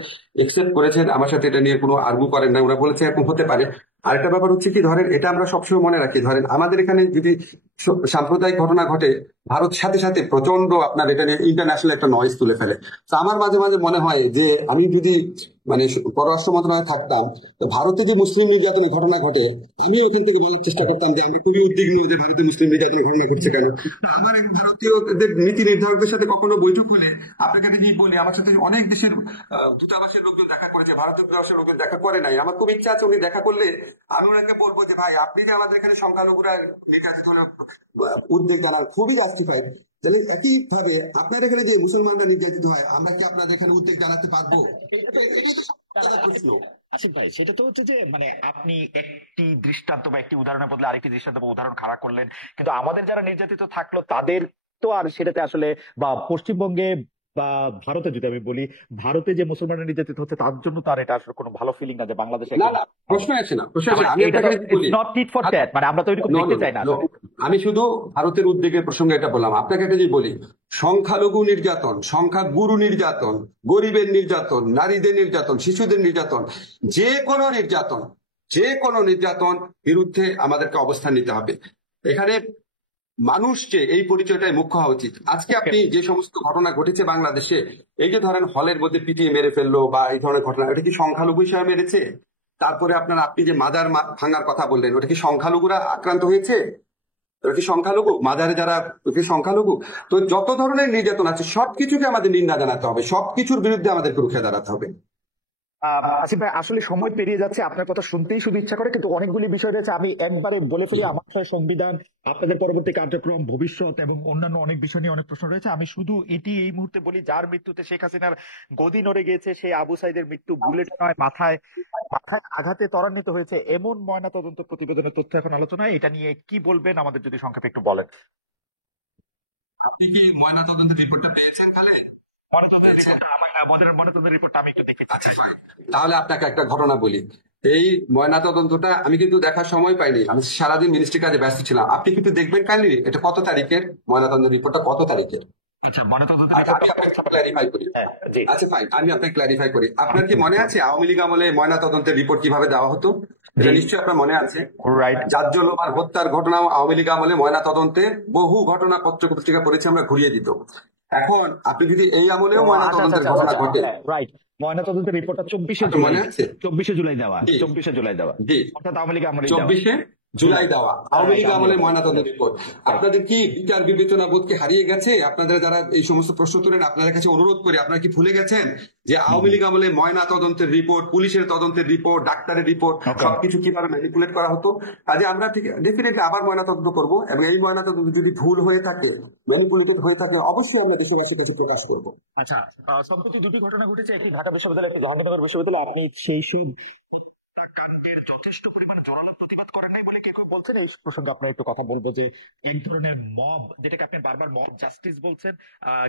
একসেপ্ট করেছেন, আমার সাথে এটা নিয়ে কোনো আর্গু করেন না। ওরা বলেছে এরকম হতে পারে। আরেকটা ব্যাপার হচ্ছে কি, ধরেন এটা আমরা সবসময় মনে রাখি, ধরেন আমাদের এখানে যদি সাম্প্রদায়িক ঘটনা ঘটে, ভারত সাথে সাথে প্রচন্ড আপনার এটা নিয়ে ইন্টারন্যাশনাল একটা নয়েজ তুলে ফেলে। তো আমার মাঝে মাঝে মনে হয় যে আমি যদি মানে পররাষ্ট্র মন্ত্রণালয়ে থাকতাম, তো ভারতে যে মুসলিম নির্যাতনের ঘটনা ঘটে, আমি ওখান থেকে বলার চেষ্টা করতাম যে আমরা খুবই উদ্বিগ্ন যে ভারতে মুসলিম নির্যাতনের ঘটনা ঘটছে কেন। আমার এক ভারতীয়দের নীতি নির্ধারকদের সাথে কখনো বৈঠক হলে আপনাকে যদি বলি, আমার সাথে অনেক দেশের দূতাবাসের লোকজন দেখা করেছে, ভারতীয় দূতাবাসের লোকজন দেখা করে নাই। আমার খুব ইচ্ছা আছে উনি দেখা করলে আমি ওনাকে বলবো যে ভাই আপনি যে আমাদের এখানে সংখ্যালঘুরা নির্যাতনের উদ্বেগ জানান, খুবই জাস্টিফাইড। তাহলে একই ভাবে আপনার এখানে যে মুসলমানরা নির্যাতিত হয়, আমরা কি আপনাদের এখানে উদ্বেগ জানাতে পারবো? এটাই তো সবচেয়ে বড় প্রশ্ন। আসিফ ভাই, সেটা তো হচ্ছে যে মানে আপনি একটি দৃষ্টান্ত বা একটি উদাহরণের বদলে আরেকটি দৃষ্টান্ত বা উদাহরণ খাড়া করলেন, কিন্তু আমাদের যারা নির্যাতিত থাকলো তাদের তো আর সেটাতে আসলে, বা পশ্চিমবঙ্গে বা ভারতে যদি আমি বলি, ভারতে যে মুসলমানরা নির্যাতিত হচ্ছে তার জন্য তার এটা আসলে কোনো ভালো ফিলিং না যে বাংলাদেশে না একজন। না, প্রশ্ন আসে না, প্রশ্ন আসে না। মানে আমি এটা আপনাকে তো বলি, it's not need for that, মানে আমরা তো এরকম No, দেখতে no, চাই না no. আসলে। আমি শুধু ভারতের উদ্বেগের প্রসঙ্গে এটা বললাম। আপনাকে একটা যে বলি, সংখ্যালঘু নির্যাতন, সংখ্যাগুরু নির্যাতন, গরিবের নির্যাতন, নারীদের নির্যাতন, শিশুদের নির্যাতন, যে কোনো নির্যাতন, যে কোনো নির্যাতন বিরুদ্ধে আমাদেরকে অবস্থান নিতে হবে। এখানে মানুষকে এই পরিচয়টাই মুখ্য হওয়া উচিত। আজকে আপনি যে সমস্ত ঘটনা ঘটেছে বাংলাদেশে, এই যে ধরেন হলের মধ্যে পিটিয়ে মেরে ফেললো বা এই ধরনের ঘটনা, এটা কি সংখ্যালঘু হিসাবে মেরেছে? তারপরে আপনি যে মাজার ভাঙার কথা বললেন, ওটা কি সংখ্যালঘুরা আক্রান্ত হয়েছে? ওটা কি সংখ্যালঘু? মাজারে যারা, ওটা কি সংখ্যালঘু? তো যত ধরনের নির্যাতন আছে সবকিছুকে আমাদের নিন্দা জানাতে হবে, সবকিছুর বিরুদ্ধে আমাদেরকে রুখে দাঁড়াতে হবে। আসিফ ভাই, আসলে সময় পেরিয়ে যাচ্ছে, আপনার কথা শুনতেই শুধু ইচ্ছা করে, কিন্তু অনেকগুলি বিষয় রয়েছে। আমি একবারে বলে ফেলি, আমার সাথে সংবিধান, আপনাদের পরবর্তী কার্যক্রম, ভবিষ্যৎ এবং অন্যান্য অনেক বিষয় নিয়ে অনেক প্রশ্ন রয়েছে। আমি শুধু এটি এই মুহূর্তে বলি, যার মৃত্যুতে শেখ হাসিনার গদি নড়ে গিয়েছে, সেই আবু সাইদের মৃত্যু বুলেট নয়, মাথায় মাথায় আঘাতে ত্বরান্বিত হয়েছে, এমন ময়না তদন্ত প্রতিবেদনের তথ্য এখন আলোচনায়। এটা নিয়ে কি বলবেন আমাদের যদি সংক্ষেপে একটু বলেন। আপনি কি ময়নাতদন্তের রিপোর্টটা পেয়েছেন খালেদ? ময়নাতদন্তের রিপোর্টটা আমি একটু দেখে। আচ্ছা, তাহলে আপনাকে একটা ঘটনা বলি। এই ময়নাতদন্তটা আমি কিন্তু দেখার সময় পাইনি, আমি সারাদিন মিনিস্ট্রি কাজে ব্যস্ত ছিলাম। আপনি কিন্তু দেখবেন কাইন্ডলি, এটা কত তারিখের ময়নাতদন্ত রিপোর্টটা, কত তারিখের? আচ্ছা, ময়নাতদন্তের আচ্ছা, আমি আপনাকে ক্লারিফাই করি। হ্যাঁ, জি। আচ্ছা ফাইন, আমি আপনাকে ক্লারিফাই করি। আপনার কি মনে আছে আওয়ামী লীগ আমলে ময়নাতদন্তের রিপোর্ট কিভাবে দেওয়া হতো? এটা জি। নিশ্চয়ই আপনার মনে আছে। রাইট। জাজ্জলম আর হত্যার ঘটনাও আওয়ামী লীগ আমলে ময়নাতদন্তে বহু ঘটনা পত্র পত্রিকা পড়েছে, আমরা ঘুরিয়ে দিত। এখন আপনি যদি এই আমলেও ময়নাতদন্তের ঘটনা ঘটে, রাইট, ময়নাতদন্তের রিপোর্টটা 24শে আপনার জুলাই, মনে আছে? 24শে জুলাই দেওয়া, জি 24শে জুলাই দেওয়া, জি, অর্থাৎ আওয়ামী লীগ আমলেই দেওয়া। 24শে জুলাই দেওয়া আওয়ামী লীগ রাইট, আমলে ময়নাতদন্ত রিপোর্ট। আপনাদের কি বিচার বিবেচনা বোধ কি হারিয়ে গেছে? আপনাদের যারা এই সমস্ত প্রশ্ন তোলেন, আপনাদের কাছে অনুরোধ করি, আপনারা কি ভুলে গেছেন যে আওয়ামী লীগ আমলে ময়না তদন্তের রিপোর্ট, পুলিশের তদন্তের রিপোর্ট, ডাক্তারের রিপোর্ট, Okay. সবকিছু কিভাবে ম্যানিপুলেট করা হতো? কাজে আমরা ঠিক ডেফিনেটলি আবার ময়না তদন্ত করবো, এবং এই ময়না তদন্ত যদি ভুল হয়ে থাকে, ম্যানিপুলেটেড হয়ে থাকে, অবশ্যই আমরা দেশবাসীর কাছে প্রকাশ করবো। আচ্ছা, সম্প্রতি দুটি ঘটনা ঘটেছে, একটি ঢাকা বিশ্ববিদ্যালয়, একটি জাহাঙ্গীরনগর বিশ্ববিদ্যালয়। আপনি সেই সব হত্যাকাণ্ডের যথেষ্ট পরিমাণে জনগণ প্রতিবাদ করেন নাই বলে কেউ কেউ বলছেন। এই প্রসঙ্গে আপনার একটু কথা বলবো যে এক ধরনের মব, যেটাকে আপনি বারবার মব জাস্টিস বলছেন,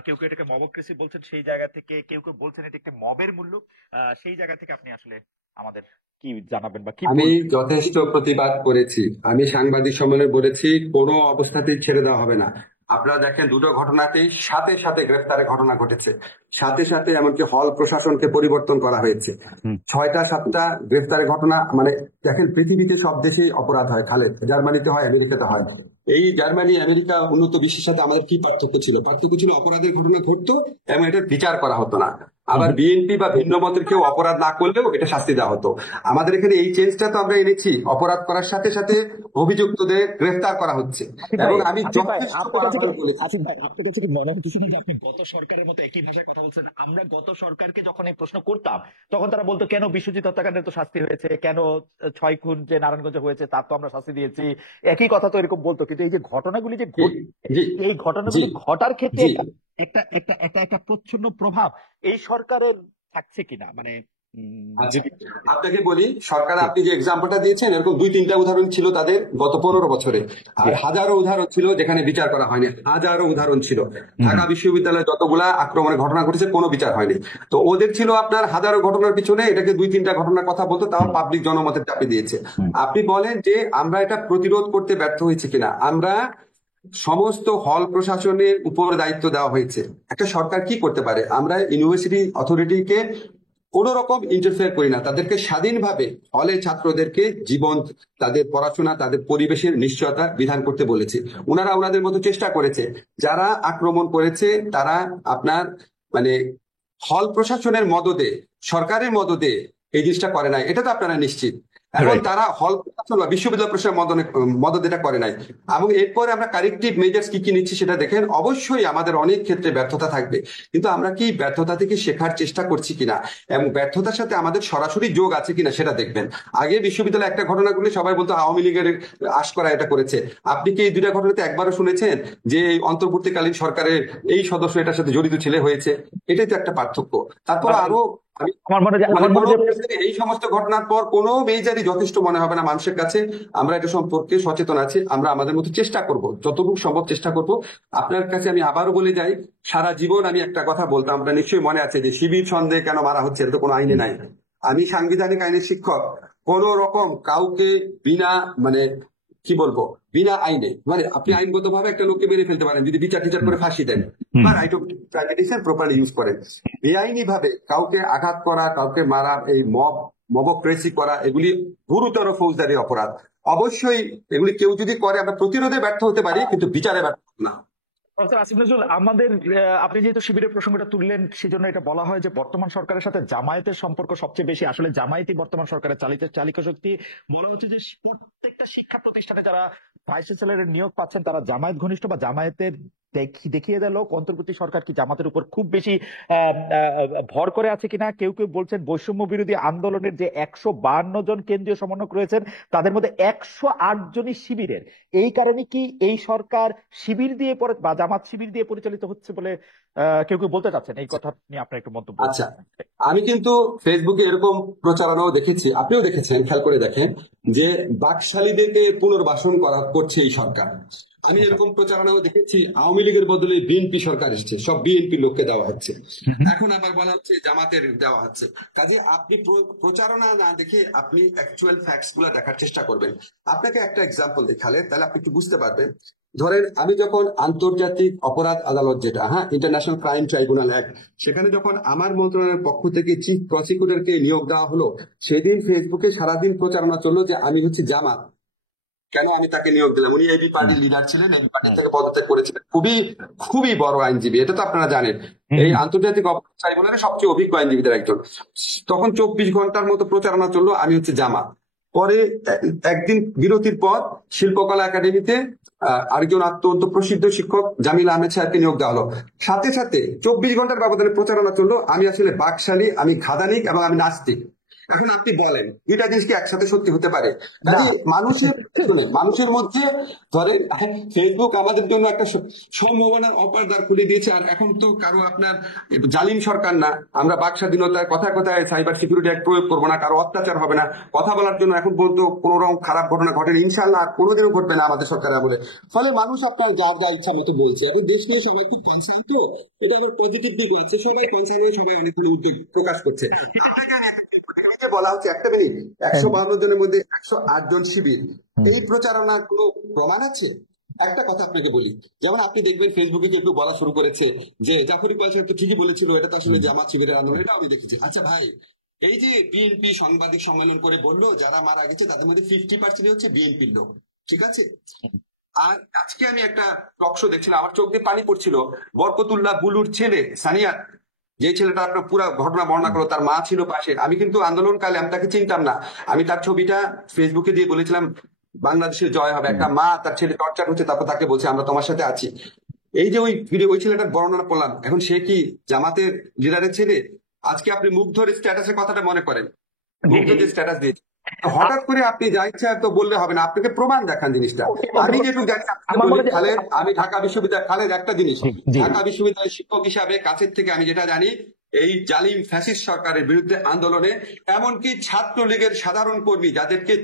কেউ কেউ এটাকে মবক্রেসি বলছেন, সেই জায়গা থেকে কেউ কেউ বলছেন এটা একটি মবের মূল্য। সেই জায়গা থেকে আপনি আসলে আমাদের কি জানাবেন বা কি আমি বলবেন? যথেষ্ট প্রতিবাদ করেছি, আমি সাংবাদিক সম্মেলনে বলেছি কোনো অবস্থাতেই ছেড়ে দেওয়া হবে না। আপনারা দেখেন দুটো ঘটনাতেই সাথে সাথে গ্রেফতারের ঘটনা ঘটেছে, সাথে সাথে এমনকি হল প্রশাসনকে পরিবর্তন করা হয়েছে। 6টা-7টা গ্রেফতারের ঘটনা, মানে দেখেন পৃথিবীতে সব দেশেই অপরাধ হয় খালেদ, জার্মানিতে হয়, আমেরিকাতে হয়। এই জার্মানি, আমেরিকা, উন্নত বিশ্বের সাথে আমাদের কি পার্থক্য ছিল? পার্থক্য ছিল অপরাধের ঘটনা ঘটতো এবং এটার বিচার করা হতো না। আবার বিএনপি বা ভিন্ন মতের কেউ অপরাধ না করলেও এটা শাস্তি দেওয়া হতো। আমাদের এখানে এই চেঞ্জটা তো আমরা এনেছি, অপরাধ করার সাথে সাথে অভিযুক্তদের গ্রেফতার করা হচ্ছে। এবং আমি যথেষ্ট কড়াকড়ি বলেছি। আসিফ ভাই, আপনার কাছে কি মনে হচ্ছে না যে আপনি গত সরকারের মতো একই ভাষায় কথা বলছেন? আমরা গত সরকারকে যখন এই প্রশ্ন করতাম, তখন তারা বলতো কেন বিশ্বজিৎ হত্যাকাণ্ডের তো শাস্তি হয়েছে, কেন 6 খুন যে নারায়ণগঞ্জে হয়েছে তার তো আমরা শাস্তি দিয়েছি, একই কথা তো এরকম বলতো। কিন্তু এই যে ঘটনাগুলি যে জি জি এই ঘটনাগুলি জি ঘটার ক্ষেত্রে জি একটা একটা একটা একটা প্রচ্ছন্ন প্রভাব এই সরকারের থাকছে কিনা, মানে আচ্ছা, যদি আপনাকে বলি, সরকার জি আপনি যে এক্সাম্পলটা দিয়েছেন এরকম 2-3টা উদাহরণ ছিল তাদের গত 15 বছরে, জি আর হাজারো উদাহরণ ছিল যেখানে বিচার করা হয়নি, হাজারো উদাহরণ ছিল। হুম ঢাকা বিশ্ববিদ্যালয়ে যতগুলা আক্রমণের ঘটনা ঘটেছে কোনো বিচার হয়নি। তো ওদের ছিল আপনার হাজারো ঘটনার পিছনে এটাকে 2-3টা ঘটনার কথা বলতো, তাও হুম পাবলিক জনমতের চাপে দিয়েছে। হুম আপনি বলেন যে আমরা এটা প্রতিরোধ করতে ব্যর্থ হয়েছি কিনা। আমরা সমস্ত হল প্রশাসনের উপর দায়িত্ব দেওয়া হয়েছে। একটা সরকার কি করতে পারে, আমরা ইউনিভার্সিটি অথরিটিকে কোন রকম ইন্টারফেয়ার করি না, তাদেরকে স্বাধীনভাবে হলে ছাত্রদেরকে জীবন, তাদের পড়াশোনা, তাদের পরিবেশের নিশ্চয়তা বিধান করতে বলেছে। ওনারা ওনাদের মতো চেষ্টা করেছে। যারা আক্রমণ করেছে তারা আপনার মানে হল প্রশাসনের মদদে, সরকারের মদদে এই জিনিসটা করে নাই, এটা তো আপনারা নিশ্চিত। এখন রাইট। তারা হল প্রশাসন বা বিশ্ববিদ্যালয় প্রশাসনের মদত এটা করে নাই। এবং এরপরে আমরা কারেক্টিভ মেজার্স কি কি নিচ্ছি সেটা দেখেন। অবশ্যই আমাদের অনেক ক্ষেত্রে ব্যর্থতা থাকবে, কিন্তু আমরা কি ব্যর্থতা থেকে শেখার চেষ্টা করছি কিনা এবং ব্যর্থতার সাথে আমাদের সরাসরি যোগ আছে কিনা সেটা দেখবেন। আগে বিশ্ববিদ্যালয়ে একটা ঘটনা ঘটলে সবাই বলতো আওয়ামী লীগের আশকরা এটা করেছে। আপনি কি এই 2টা ঘটনাতে একবারও শুনেছেন যে এই অন্তর্বর্তীকালীন সরকারের এই সদস্য এটার সাথে জড়িত ছেলে হয়েছে? এটাই তো একটা পার্থক্য। তারপর আমার আরো আমি আমার মনে হয় মানে আমার মনে কোনো হয় ক্ষেত্রে এই সমস্ত ঘটনার পর কোনো মেজারই যথেষ্ট মনে হবে না মানুষের কাছে। আমরা এটা সম্পর্কে সচেতন আছি, আমরা আমাদের মতো চেষ্টা করব, যতটুকু সম্ভব চেষ্টা করব। আপনার কাছে আমি আবারও বলে যাই, সারা জীবন আমি একটা কথা বলতাম, আমরা নিশ্চয়ই মনে আছে যে শিবির সন্দেহে কেন মারা হচ্ছে, এটা তো কোনো আইনে নাই। আমি সাংবিধানিক আইনের শিক্ষক। কোন রকম কাউকে বিনা মানে কি বলবো, বিনা আইনে, মানে আপনি আইনগত ভাবে একটা লোককে মেরে ফেলতে পারেন যদি বিচার টিচার করে ফাঁসি দেন হুম বা right of titration properly use করেন। বেআইনি ভাবে কাউকে আঘাত করা, কাউকে মারা, এই মবক্রেসি করা, এগুলি গুরুতর ফৌজদারি অপরাধ। অবশ্যই এগুলি কেউ যদি করে আমরা প্রতিরোধে ব্যর্থ হতে পারি, কিন্তু বিচারে ব্যর্থ হব না। প্রফেসর আসিফ নজরুল, আমাদের আপনি যেহেতু শিবিরের প্রসঙ্গটা তুললেন, সেজন্য এটা বলা হয় যে বর্তমান সরকারের সাথে জামায়াতের সম্পর্ক সবচেয়ে বেশি। আসলে জামায়াতই বর্তমান সরকারের চালিকা শক্তি। বলা হচ্ছে যে প্রত্যেকটা শিক্ষা প্রতিষ্ঠানে যারা ভাইস চ্যান্সেলরের নিয়োগ পাচ্ছেন তারা জামায়াত ঘনিষ্ঠ বা জামায়াতের দেখিয়ে দিল অন্তর্বর্তী সরকার কি জামাতের উপর খুব বেশি ভর করে আছে কিনা। কেউ কেউ বলছেন বৈষম্য বিরোধী আন্দোলনের যে 152 জন কেন্দ্রীয় সমন্বয়ক রয়েছেন তাদের মধ্যে 108 জনই শিবিরের। এই কারণে কি এই সরকার শিবির দিয়ে বা জামাত শিবির দিয়ে পরিচালিত হচ্ছে বলে কেউ কেউ বলতে চাচ্ছেন? এই কথা নিয়ে আপনার একটু মন্তব্য। আচ্ছা, আমি কিন্তু ফেসবুকে এরকম প্রচারণাও দেখেছি, আপনিও দেখেছেন, খেয়াল করে দেখেন যে বাকশালীদেরকে পুনর্বাসন করছে এই সরকার। আমি এরকম প্রচারণাও দেখেছি, আওয়ামী লীগের বদলে বিএনপি সরকার এসছে, সব বিএনপি লোককে দেওয়া হচ্ছে। এখন আবার বলা হচ্ছে জামাতের দেওয়া হচ্ছে। কাজে আপনি প্রচারণা না দেখে আপনি অ্যাকচুয়াল ফ্যাক্টস গুলা দেখার চেষ্টা করবেন। আপনাকে একটা এক্সাম্পল দেখালে তাহলে আপনি একটু বুঝতে পারবেন। ধরেন আমি যখন আন্তর্জাতিক অপরাধ আদালত, যেটা ইন্টারন্যাশনাল ক্রাইম ট্রাইব্যুনাল অ্যাক্ট, সেখানে যখন আমার মন্ত্রণালয়ের পক্ষ থেকে চিফ প্রসিকিউটরকে নিয়োগ দেওয়া হলো, সেদিন ফেসবুকে সারাদিন প্রচারণা চললো যে আমি হচ্ছে জামাত, কেন আমি তাকে নিয়োগ দিলাম। উনি এবি পার্টির লিডার ছিলেন, এবি পার্টি থেকে পদত্যাগ করেছিলেন, খুবই খুবই বড় আইনজীবী, এটা তো আপনারা জানেন, এই আন্তর্জাতিক অপরাধ ট্রাইব্যুনালের সবচেয়ে অভিজ্ঞ আইনজীবীদের একজন। তখন 24 ঘন্টার মতো প্রচারণা চললো আমি হচ্ছে জামাত। পরে একদিন বিরতির পর শিল্পকলা একাডেমিতে আরেকজন অত্যন্ত প্রসিদ্ধ শিক্ষক জামিল আহমেদ সাহেবকে নিয়োগ দেওয়া হলো। সাথে সাথে 24 ঘন্টার ব্যবধানে প্রচারণা চললো আমি আসলে বাকশালী, আমি খাদানিক এবং আমি নাস্তিক। এখন আপনি বলেন এটা জিনিস কি একসাথে সত্যি হতে পারে? কাজে মানুষের মধ্যে ধরেন ফেসবুক আমাদের জন্য একটা সম্ভাবনার অপরদ্বার খুলে দিয়েছে। আর এখন তো কারো আপনার জালিম সরকার না, আমরা বাক স্বাধীনতায় কথায় কথায় সাইবার সিকিউরিটি অ্যাক্ট প্রয়োগ করবো না, কারো অত্যাচার হবে না, কথা বলার জন্য এখন পর্যন্ত কোনো রকম খারাপ ঘটনা ঘটেনি, ইনশাল্লাহ কোনোদিনও ঘটবে না আমাদের সরকার আমলে। ফলে মানুষ আপনার যার যা ইচ্ছা মতো বলছে। এখন দেশ নিয়ে সবাই খুব কনসার্ন, তো এটা আবার পজিটিভ দিক হচ্ছে, সবাই কনসার্ন হয়ে সবাই অনেকগুলো উদ্যোগ প্রকাশ করছে। বলা হচ্ছে একটা মিনিট 152 জনের মধ্যে 108 জন শিবির, এই প্রচারণার কোনো প্রমাণ আছে? একটা কথা আপনাকে বলি, যেমন আপনি দেখবেন ফেসবুকে একটু বলা শুরু করেছে যে জাফর ইকবাল সাহেব তো ঠিকই বলেছিল, এটা তো আসলে জামাত শিবিরের আন্দোলন, এটা আমি দেখেছি। আচ্ছা ভাই, এই যে বিএনপি সাংবাদিক সম্মেলন করে বললো যারা মারা গেছে তাদের মধ্যে 50% হচ্ছে বিএনপির লোক, ঠিক আছে? আর আজকে আমি একটা টক শো দেখছিলাম, আমার চোখ দিয়ে পানি পড়ছিল। বরকতুল্লাহ বুলুর ছেলে সানিয়া, যে ছেলেটা আপনার পুরো ঘটনা বর্ণনা করলো, তার মা ছিল পাশে। আমি কিন্তু আন্দোলনকালে আমি তাকে চিনতাম না, আমি তার ছবিটা ফেসবুকে দিয়ে বলেছিলাম বাংলাদেশের জয় হবে। একটা মা তার ছেলে টর্চার হচ্ছে, তারপর তাকে বলছে আমরা তোমার সাথে আছি। এই যে ওই ভিডিও, ওই ছেলেটার বর্ণনা করলাম, এখন সে কি জামাতের লিডারের ছেলে? আজকে আপনি মুগ্ধর স্ট্যাটাসের কথাটা মনে করেন, মুগ্ধ যে স্ট্যাটাস দিয়েছে, হঠাৎ করে আপনি যা ইচ্ছা তো বললে হবে না, আপনাকে প্রমাণ দেখান জিনিসটা। আমি যেটুকু জানি আপনাকে আমার বলি মনে হয় খালেদ, আমি ঢাকা বিশ্ববিদ্যালয়, খালেদ একটা জিনিস, জি জি ঢাকা বিশ্ববিদ্যালয়ের শিক্ষক হিসাবে কাছের থেকে আমি যেটা জানি, এই জালিম ফ্যাসিস্ট সরকারের বিরুদ্ধে আন্দোলনে এমনকি ছাত্রলীগের সাধারণ কর্মী যাদেরকে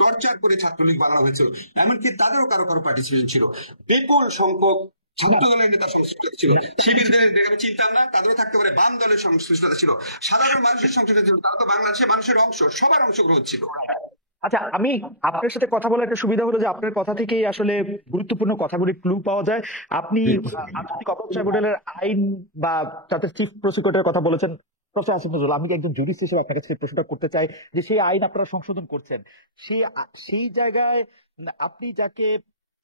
টর্চার করে ছাত্রলীগ বানানো হয়েছিল, এমনকি তাদেরও কারো কারো পার্টিসিপেশন ছিল। বিপুল সংখ্যক ছাত্র দলের নেতা সংশ্লিষ্ট ছিল, শিবিরদের আমি চিনতাম না, তাদেরও থাকতে পারে, বাম দলের সংশ্লিষ্টতা ছিল, সাধারণ মানুষের সংশ্লিষ্টতা ছিল, তারা তো বাংলাদেশের মানুষের অংশ, সবার অংশগ্রহণ ছিল। আচ্ছা, আমি আপনার সাথে কথা বলার একটা সুবিধা হলো যে আপনার কথা থেকেই আসলে গুরুত্বপূর্ণ কথাগুলি ক্লু পাওয়া যায়। আপনি আন্তর্জাতিক অপরাধ ট্রাইব্যুনালের আইন বা তাদের চিফ প্রসিকিউটরের কথা বলেছেন। প্রফেসর আসিফ নজরুল, আমি একজন জুরিস্ট হিসেবে আপনার কাছে প্রশ্নটা করতে চাই যে সেই আইন আপনারা সংশোধন করছেন, সেই জায়গায় আপনি যাকে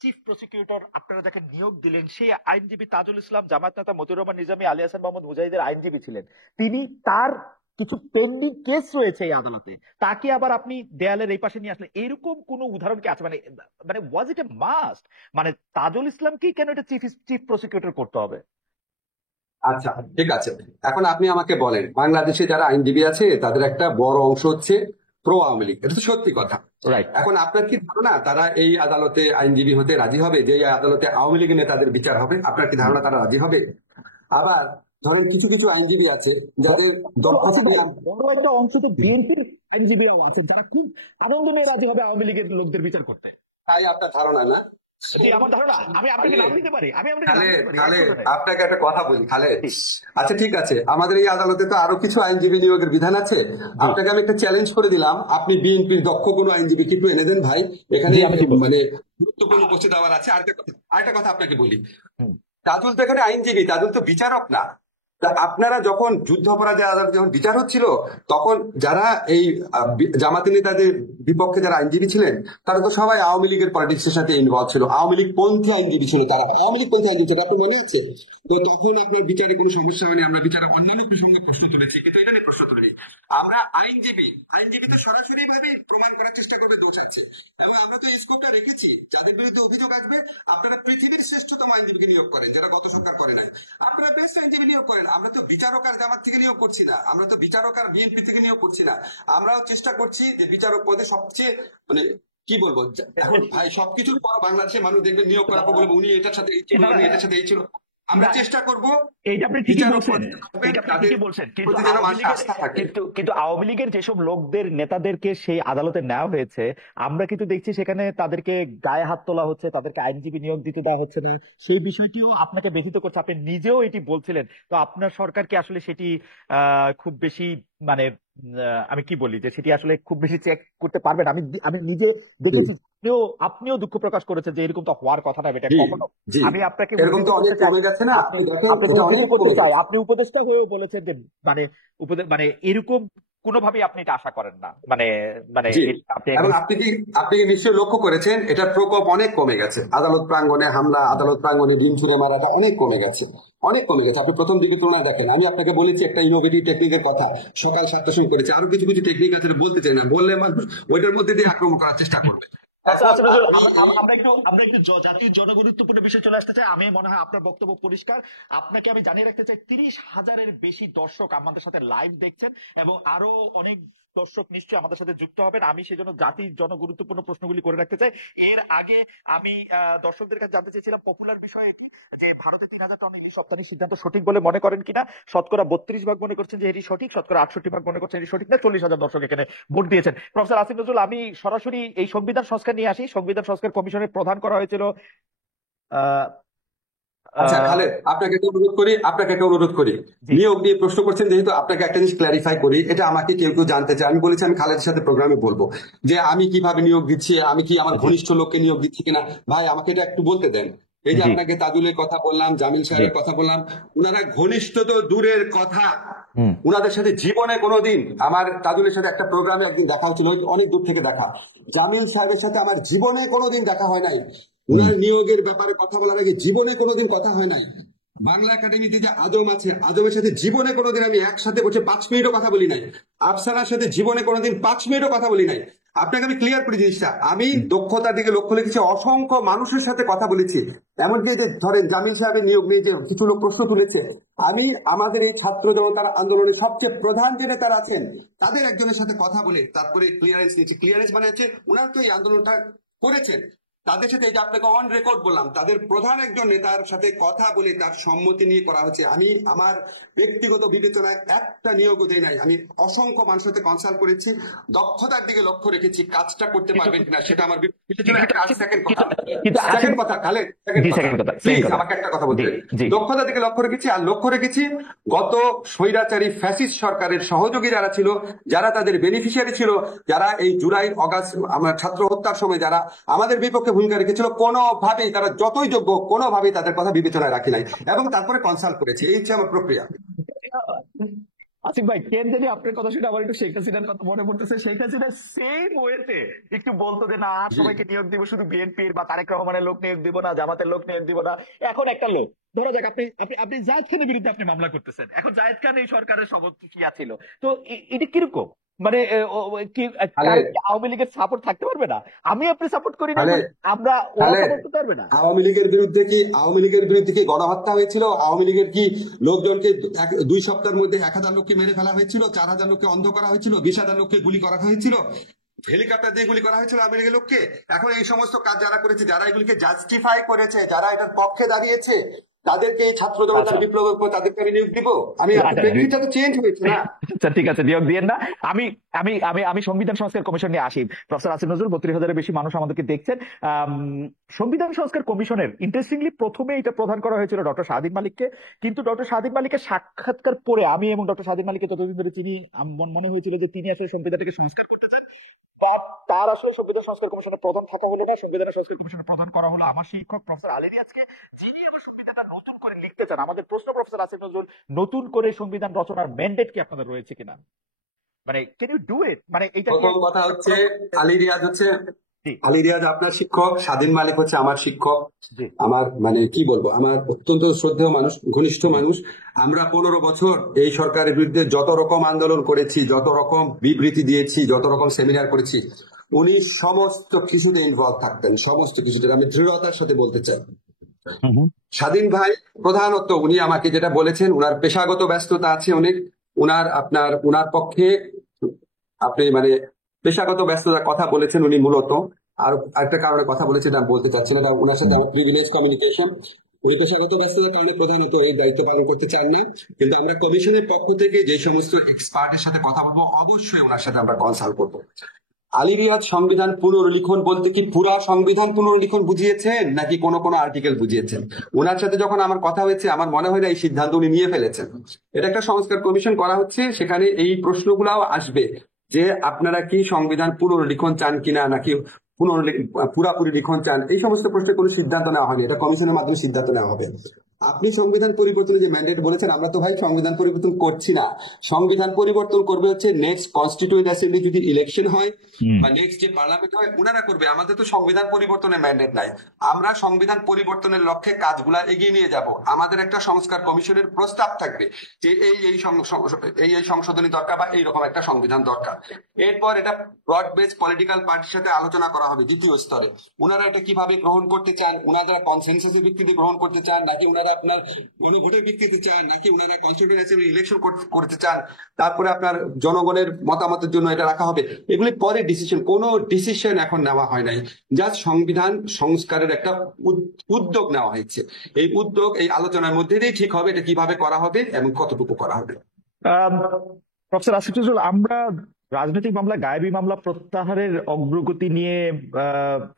চিফ প্রসিকিউটর আপনারা যাকে নিয়োগ দিলেন সেই আইনজীবী তাজুল ইসলাম, জামায়াত নেতা মতিউর রহমান নিজামী, আলী হাসান মোহাম্মদ মুজাহিদের আইনজীবী ছিলেন। তিনি তার কিছু পেন্ডিং কেস রয়েছে এই আদালতে, তাকে আবার আপনি দেয়ালের এই পাশে নিয়ে আসলেন, এরকম কোন উদাহরণ কি আছে? মানে মানে ওয়াজ ইট এ মাস্ট, মানে তাজুল ইসলামকেই কেন এটা চিফ প্রসিকিউটর করতে হবে? আচ্ছা, ঠিক আছে। এখন আপনি আমাকে বলেন, বাংলাদেশে যারা আইনজীবী আছে তাদের একটা বড় অংশ হচ্ছে প্রো আওয়ামী লীগ, এটা তো সত্যি কথা। রাইট। এখন আপনার কি ধারণা তারা এই আদালতে আইনজীবী হতে রাজি হবে? যে এই আদালতে আওয়ামী লীগের নেতাদের বিচার হবে, আপনার কি ধারণা তারা রাজি হবে? আবার ধরেন কিছু কিছু আইনজীবী আছে যাদের বড় একটা অংশ তো বিএনপির আইনজীবীরাও আছেন যারা খুব আনন্দ নিয়ে রাজি হবে আওয়ামী লীগের লোকদের বিচার করতে। তাই আপনার ধারণা না? আমার ধারণা, আমি আপনাকে নাম দিতে পারি, আমি আপনাকে নাম খালেদ, দিতে পারি, খালেদ, একদম নাই। আপনাকে একটা কথা বলি খালেদ। আচ্ছা ঠিক আছে, আমাদের এই আদালতে তো আরো কিছু আইনজীবী নিয়োগের বিধান আছে। আপনাকে আমি একটা চ্যালেঞ্জ করে দিলাম, আপনি বিএনপির দক্ষ কোনো আইনজীবীকে একটু এনে দেন ভাই, এখানে জি, আমি দিব। মানে গুরুত্বপূর্ণ উপস্থিত আবার আছে। আরেকটা কথা আপনাকে বলি, হুম। তাজুল তো এখানে আইনজীবী, তাজুল তো বিচারক না। তা আপনারা যখন যুদ্ধাপরাধের আদালতে যখন বিচার হচ্ছিল, তখন যারা এই জামাতি নেতাদের বিপক্ষে যারা আইনজীবী ছিলেন, তারা তো সবাই আওয়ামী লীগের পলিটিক্সের সাথে ইনভলভ ছিল, আওয়ামী লীগ পন্থী আইনজীবী ছিল, তারা আওয়ামী লীগ পন্থী আইনজীবী ছিল, আপনার মনে আছে? তো তখন আপনার বিচারে কোনো সমস্যা হয়নি, আমরা বিচারে অন্যান্য প্রসঙ্গে প্রশ্ন তুলেছি, কিন্তু এটা নিয়ে প্রশ্ন তুলিনি। আমরা আইনজীবী তো সরাসরি ভাবে প্রমাণ করার চেষ্টা করবে দোষ আছে, এবং আমরা তো স্কোপটা রেখেছি, যাদের বিরুদ্ধে অভিযোগ আসবে আপনারা পৃথিবীর শ্রেষ্ঠতম আইনজীবীকে নিয়োগ করেন, যেটা গত সরকার করে নাই। আপনারা বেস্ট আইনজীবী নিয়োগ করেন, আমরা তো বিচারক আর জামাত থেকে নিয়োগ করছি না, আমরা তো বিচারক আর বিএনপি থেকে নিয়োগ করছি না। আমরাও চেষ্টা করছি যে বিচারক পদে সবচেয়ে মানে কি বলবো, এখন ভাই সবকিছুর পর বাংলাদেশের মানুষ দেখবে নিয়োগ করার পর বলবে উনি এটার সাথে এই ছিল, উনি এটার সাথে এই ছিল। আমরা চেষ্টা করবো এইটা আপনি ঠিকই বিচারক বলছেন, পদে এইটা আপনি তাদের ঠিকই বলছেন, কিন্তু প্রতি যেন আওয়ামী মানুষের লীগের আস্থা থাকে। কিন্তু আওয়ামী লীগের যেসব লোকদের নেতাদেরকে সেই আদালতে নেওয়া হয়েছে, আমরা কিন্তু দেখছি সেখানে তাদেরকে গায়ে হাত তোলা হচ্ছে, তাদেরকে আইনজীবী নিয়োগ দিতে দেওয়া হচ্ছে না, সেই বিষয়টিও আপনাকে ব্যথিত করছে, আপনি নিজেও এটি বলছিলেন। তো আপনার সরকার কি আসলে সেটি খুব বেশি মানে আমি কি বলি যে সেটি আসলে খুব বেশি চেক করতে পারবেন? আমি আমি নিজে দেখেছি, আপনিও দুঃখ প্রকাশ করেছেন যে এরকম তো হওয়ার কথা না, এটা জি কখনো। জি, আমি আপনাকে এরকম তো অনেক কমে যাচ্ছে না, আপনি দেখেন এটা অনেক করতে কমে চাই, যাচ্ছে। আপনি উপদেষ্টা হয়েও বলেছেন যে মানে মানে এরকম কোনোভাবেই আপনি এটা আশা করেন না, মানে মানে জি, আপনি এবং একদম। আপনি কি নিশ্চয়ই লক্ষ্য করেছেন এটার প্রকোপ অনেক কমে গেছে, আদালত প্রাঙ্গণে হামলা, আদালত প্রাঙ্গণে ডিম ছুড়ে মারাটা অনেক কমে গেছে, অনেক কমে গেছে। আপনি প্রথম দিকে তুলনায় দেখেন, আমি আপনাকে বলেছি একটা ইনোভেটিভ টেকনিকের কথা, সকাল 7টার সময় করেছে, আরো কিছু কিছু টেকনিক আছে বলতে চাই না, বললে মানুষ ওইটার মধ্যে দিয়ে আক্রমণ করার চেষ্টা করবে। আচ্ছা আচ্ছা নজরুল, আমরা একটু জাতীয় জনগুরুত্বপূর্ণ বিষয় চলে আসতে চাই। আমি মনে হয় আপনার বক্তব্য পরিষ্কার। আপনাকে আমি জানিয়ে রাখতে চাই 30,000-এর বেশি দর্শক আমাদের সাথে লাইভ দেখছেন, এবং আরো অনেক দর্শক নিশ্চয়ই আমাদের সাথে যুক্ত হবেন। আমি সেজন্য জাতির জনগুরুত্বপূর্ণ প্রশ্নগুলি করে রাখতে চাই। এর আগে আমি দর্শকদের কাছে জানতে চেয়েছিলাম পপুলার বিষয় কি, যে ভারতে 3,000 টন ইলিশ রপ্তানির সিদ্ধান্ত সঠিক বলে মনে করেন কিনা। শতকরা 32% মনে করছেন যে এটি সঠিক, শতকরা 68% মনে করছেন এটি সঠিক না। 40,000 দর্শক এখানে ভোট দিয়েছেন। প্রফেসর আসিফ নজরুল, আমি সরাসরি এই সংবিধান সংস্কার নিয়ে আসি। সংবিধান সংস্কার কমিশনের প্রধান করা হয়েছিল আহ আচ্ছা আহ খালেদ, আপনাকে একটা অনুরোধ করি, জি নিয়োগ নিয়ে প্রশ্ন করছেন যেহেতু, আপনাকে একটা জিনিস ক্লারিফাই করি, এটা আমাকে কেউ কেউ জানতে চায়, আমি বলেছি আমি খালেদের সাথে প্রোগ্রামে বলবো যে আমি কিভাবে নিয়োগ দিচ্ছি, আমি কি আমার জি ঘনিষ্ঠ লোককে নিয়োগ দিচ্ছি কিনা। ভাই আমাকে এটা একটু বলতে দেন। এই যে জি আপনাকে তাজুলের কথা বললাম, জামিল জি সাহেবের কথা বললাম, উনারা ঘনিষ্ঠ তো দূরের কথা, হুম উনাদের সাথে জীবনে কোনোদিন, আমার তাজুলের সাথে একটা প্রোগ্রামে একদিন দেখা হচ্ছিল, অনেক দূর থেকে দেখা, জামিল সাহেবের সাথে আমার জীবনে কোনোদিন দেখা হয় নাই, হুম উনার নিয়োগের ব্যাপারে কথা বলার আগে জীবনে কোনোদিন কথা হয় নাই। বাংলা একাডেমিতে যে আজম আছে, আজমের সাথে জীবনে কোনোদিন আমি একসাথে বসে 5 মিনিটও কথা বলি নাই, আফসানার সাথে জীবনে কোনোদিন 5 মিনিটও কথা বলি নাই। আপনাকে আমি ক্লিয়ার করি জিনিসটা, আমি দক্ষতার দিকে লক্ষ্য রেখেছি, অসংখ্য মানুষের সাথে কথা বলেছি। এমনকি এই যে ধরেন জামিল সাহেবের নিয়োগ নিয়ে যে কিছু লোক প্রশ্ন তুলেছে, আমি আমাদের এই ছাত্র জনতার আন্দোলনের সবচেয়ে প্রধান যে নেতারা আছেন তাদের একজনের সাথে কথা বলে তারপরে ক্লিয়ারেন্স নিয়েছি। ক্লিয়ারেন্স মানে হচ্ছে ওনারা তো এই আন্দোলনটা করেছেন, তাদের সাথে, এটা আপনাকে অন রেকর্ড বললাম, তাদের প্রধান একজন নেতার সাথে কথা বলে তার সম্মতি নিয়ে করা হচ্ছে। আমি আমার ব্যক্তিগত বিবেচনায় একটা নিয়োগও দেই নাই, আমি অসংখ্য মানুষের সাথে কনসাল্ট করেছি, দক্ষতার দিকে লক্ষ্য রেখেছি, কাজটা করতে পারবেন কিনা সেটা আমার বিবেচনা। একটা সেকেন্ড কথা, কিন্তু আসিফ, সেকেন্ড কথা খালেদ, সেকেন্ড জি কথা, সেকেন্ড কথা, প্লিজ সেকেন্ড কথা, আমাকে একটা কথা বলতে জি দিন। জি দক্ষতার দিকে লক্ষ্য রেখেছি, আর লক্ষ্য রেখেছি গত স্বৈরাচারী ফ্যাসিস্ট সরকারের সহযোগী যারা ছিল, যারা তাদের বেনিফিশিয়ারি ছিল, যারা এই জুলাই অগাস্ট আমরা ছাত্র হত্যার সময় যারা আমাদের বিপক্ষে ভূমিকা রেখেছিল, কোনোভাবেই তারা যতই যোগ্য কোনোভাবেই তাদের কথা বিবেচনায় রাখি নাই এবং তারপরে কনসাল্ট করেছি। এই হচ্ছে আমার প্রক্রিয়া। আসিফ ভাই, কেন জানি আপনার কথা শুনে আমার একটু শেখ হাসিনার কথা মনে পড়তেছে। শেখ হাসিনা সেম ওয়েতে একটু বলতো যে না, আর জি সবাইকে নিয়োগ দিব, শুধু বিএনপির বা তারেক রহমানের লোক নিয়োগ দিব না, জামাতের লোক নিয়োগ দিব না। এখন একটা লোক, ধরা যাক আপনি আপনি আপনি জায়েদ খানের বিরুদ্ধে আপনি মামলা করতেছেন, এখন জায়েদ খান এই সরকারের সমর্থিয়া ছিল, তো এটা কিরকম? মানে কি কারো খালেদ, কি আওয়ামী লীগের সাপোর্ট থাকতে পারবে না? আমি আপনি সাপোর্ট করি না বলে খালেদ, আমরা ওরা খালেদ, সাপোর্ট করতে পারবে না? আওয়ামী লীগের বিরুদ্ধে কি গণহত্যা হয়েছিল? আওয়ামী লীগের কি লোকজনকে 2 সপ্তাহের মধ্যে 1,000 লোককে মেরে ফেলা হয়েছিল, 4,000 লোককে অন্ধ করা হয়েছিল, 20,000 লোককে গুলি করা হয়েছিল, হেলিকপ্টার দিয়ে গুলি করা হয়েছিল আওয়ামী লীগের লোককে? এখন এই সমস্ত কাজ যারা করেছে, যারা এগুলিকে জাস্টিফাই করেছে, যারা এটার পক্ষে দাঁড়িয়েছে, তাদেরকে এই ছাত্র আচ্ছা জনতার বিপ্লবের পর তাদেরকে আমি নিয়োগ দিব? আমি আচ্ছা প্রেক্ষিতটা তো চেঞ্জ হয়েছে না। আচ্ছা ঠিক আছে, নিয়োগ দিয়েন না। আমি আমি আমি আমি সংবিধান সংস্কার কমিশন নিয়ে আসি। প্রফেসর আসিফ নজরুল, 32,000-এর বেশি মানুষ আমাদেরকে দেখছেন। আম, সংবিধান সংস্কার কমিশনের ইন্টারেস্টিংলি প্রথমে এটা প্রদান করা হয়েছিল ডক্টর শাহদিন মালিককে, কিন্তু ডক্টর শাহদিন মালিকের সাক্ষাৎকার পরে আমি এবং ডক্টর শাহদিন মালিককে যতদিন ধরে চিনি, আমার মনে হয়েছিল যে তিনি আসলে সংবিধানটাকে সংস্কার করতে চান। তার আসলে সংবিধান সংস্কার কমিশনের প্রধান থাকা হলো না, সংবিধান সংস্কার কমিশনের প্রধান করা হলো আমার শিক্ষক প্রফেসর আলী রিয়াজকে, যিনি আমার সংবিধানটা নতুন করে লিখতে চান। আমাদের প্রশ্ন, প্রফেসর আসিফ নজরুল, নতুন করে সংবিধান রচনার ম্যান্ডেট কি আপনাদের রয়েছে কিনা? মানে ক্যান ইউ ডু ইট? মানে এটা কি প্রথম কথা হচ্ছে, আলী রিয়াজ হচ্ছে, জি আলী রিয়াজ আপনার শিক্ষক, স্বাধীন মালিক হচ্ছে আমার শিক্ষক। জি আমার মানে কি বলবো, আমার অত্যন্ত শ্রদ্ধেয় মানুষ, ঘনিষ্ঠ জি মানুষ। আমরা 15 বছর এই সরকারের বিরুদ্ধে যত রকম আন্দোলন করেছি, যত রকম বিবৃতি দিয়েছি, যত রকম সেমিনার করেছি, উনি সমস্ত কিছুতে ইনভলভ থাকতেন, সমস্ত কিছুতে, আমি দৃঢ়তার সাথে বলতে চাই। হুম হুম স্বাধীন ভাই প্রধানত উনি আমাকে যেটা বলেছেন, উনার পেশাগত ব্যস্ততা আছে অনেক, উনার পক্ষে আপনি মানে পেশাগত ব্যস্ততার কথা বলেছেন উনি মূলত। আর একটা কারণে কথা বলেছেন আমি বলতে চাচ্ছি না, কারণ উনার সাথে আমার প্রিভিলেজ কমিউনিকেশন। উনি পেশাগত ব্যস্ততার কারণে প্রধানত এই দায়িত্ব পালন করতে চান না। কিন্তু আমরা কমিশনের পক্ষ থেকে যে সমস্ত এক্সপার্টের সাথে কথা বলবো, অবশ্যই ওনার সাথে আমরা কনসাল্ট করবো। আলী রিয়াজ সংবিধান পুনর্লিখন বলতে কি পুরা সংবিধান পুনর্লিখন বুঝিয়েছেন নাকি কোনো কোনো আর্টিকেল বুঝিয়েছেন? ওনার সাথে যখন আমার কথা হয়েছে, আমার মনে হয় না এই সিদ্ধান্ত উনি নিয়ে ফেলেছেন। এটা একটা সংস্কার কমিশন করা হচ্ছে, সেখানে এই প্রশ্নগুলাও আসবে যে আপনারা কি সংবিধান পুনর্লিখন চান কিনা, নাকি পুরাপুরি লিখন চান। এই সমস্ত প্রশ্নে কোনো সিদ্ধান্ত নেওয়া হয়নি, এটা কমিশনের মাধ্যমে সিদ্ধান্ত নেওয়া হবে। আপনি সংবিধান পরিবর্তনের যে ম্যান্ডেট বলেছেন, আমরা তো ভাই সংবিধান পরিবর্তন করছি না। সংবিধান পরিবর্তন করবে হচ্ছে নেক্সট কনস্টিটিউয়েন্ট অ্যাসেম্বলি যদি ইলেকশন হয় হুম বা নেক্সট যে পার্লামেন্ট হয়, ওনারা করবে। আমাদের তো সংবিধান পরিবর্তনের ম্যান্ডেট নাই। আমরা সংবিধান পরিবর্তনের লক্ষ্যে কাজগুলা এগিয়ে নিয়ে যাব। আমাদের একটা সংস্কার কমিশনের প্রস্তাব থাকবে যে এই সংশোধনী দরকার বা এইরকম একটা সংবিধান দরকার। এরপর এটা ব্রড বেস পলিটিক্যাল পার্টির সাথে আলোচনা করা হবে দ্বিতীয় স্তরে। ওনারা এটা কিভাবে গ্রহণ করতে চান, ওনারা কনসেনসাসের ভিত্তিতে গ্রহণ করতে চান, নাকি ওনারা আপনার গণভোটের ভিত্তিতে চান, নাকি ওনারা কনস্টিটিউয়েন্ট অ্যাসেম্বলি ইলেকশন করতে চান, তারপরে আপনার জনগণের মতামতের জন্য এটা রাখা হবে। এগুলি পরে ডিসিশন, কোনো ডিসিশন এখন নেওয়া হয় নাই, জাস্ট সংবিধান সংস্কারের একটা উদ্যোগ নেওয়া হয়েছে। এই উদ্যোগ এই আলোচনার মধ্যে দিয়েই ঠিক হবে এটা কিভাবে করা হবে এবং কতটুকু করা হবে। প্রফেসর আসিফ নজরুল, আমরা রাজনৈতিক মামলা, গায়েবী মামলা প্রত্যাহারের অগ্রগতি নিয়ে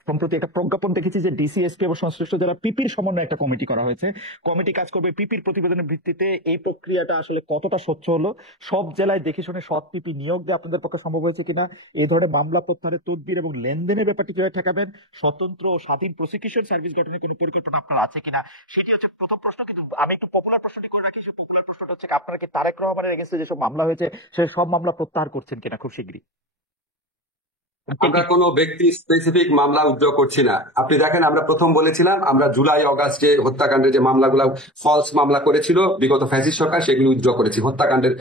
সম্প্রতি একটা প্রজ্ঞাপন দেখেছি যে ডিসিএসপি এবং সংশ্লিষ্ট জেলা পিপির সমন্বয়ে একটা কমিটি করা হয়েছে। কমিটি কাজ করবে পিপির প্রতিবেদনের ভিত্তিতে। এই প্রক্রিয়াটা আসলে কতটা স্বচ্ছ হলো? সব জেলায় দেখে শুনে সৎ পিপি নিয়োগ দিয়ে আপনাদের পক্ষে সম্ভব হয়েছে কিনা? এই ধরনের মামলা প্রত্যাহারের তদবির এবং লেনদেনের ব্যাপারটি কিভাবে ঠেকাবেন? স্বতন্ত্র ও স্বাধীন প্রসিকিউশন সার্ভিস গঠনের কোনো পরিকল্পনা আপনার আছে কিনা? সেটি হচ্ছে প্রথম প্রশ্ন। কিন্তু আমি একটু পপুলার প্রশ্নটি করে রাখি। সেই পপুলার প্রশ্নটা হচ্ছে আপনারা কি তারেক রহমানের এগেইনস্টে যেসব মামলা হয়েছে সে সব মামলা প্রত্যাহার করছেন কিনা খুব শীঘ্রই? আমরা কোনো ব্যক্তি স্পেসিফিক মামলা উইথড্র করছি না। আপনি দেখেন, আমরা প্রথম বলেছিলাম আমরা জুলাই অগাস্ট যে হত্যাকাণ্ডের যে মামলাগুলো ফলস মামলা করেছিল বিগত ফ্যাসিস্ট সরকার, সেগুলো উইথড্র করেছি হত্যাকাণ্ডের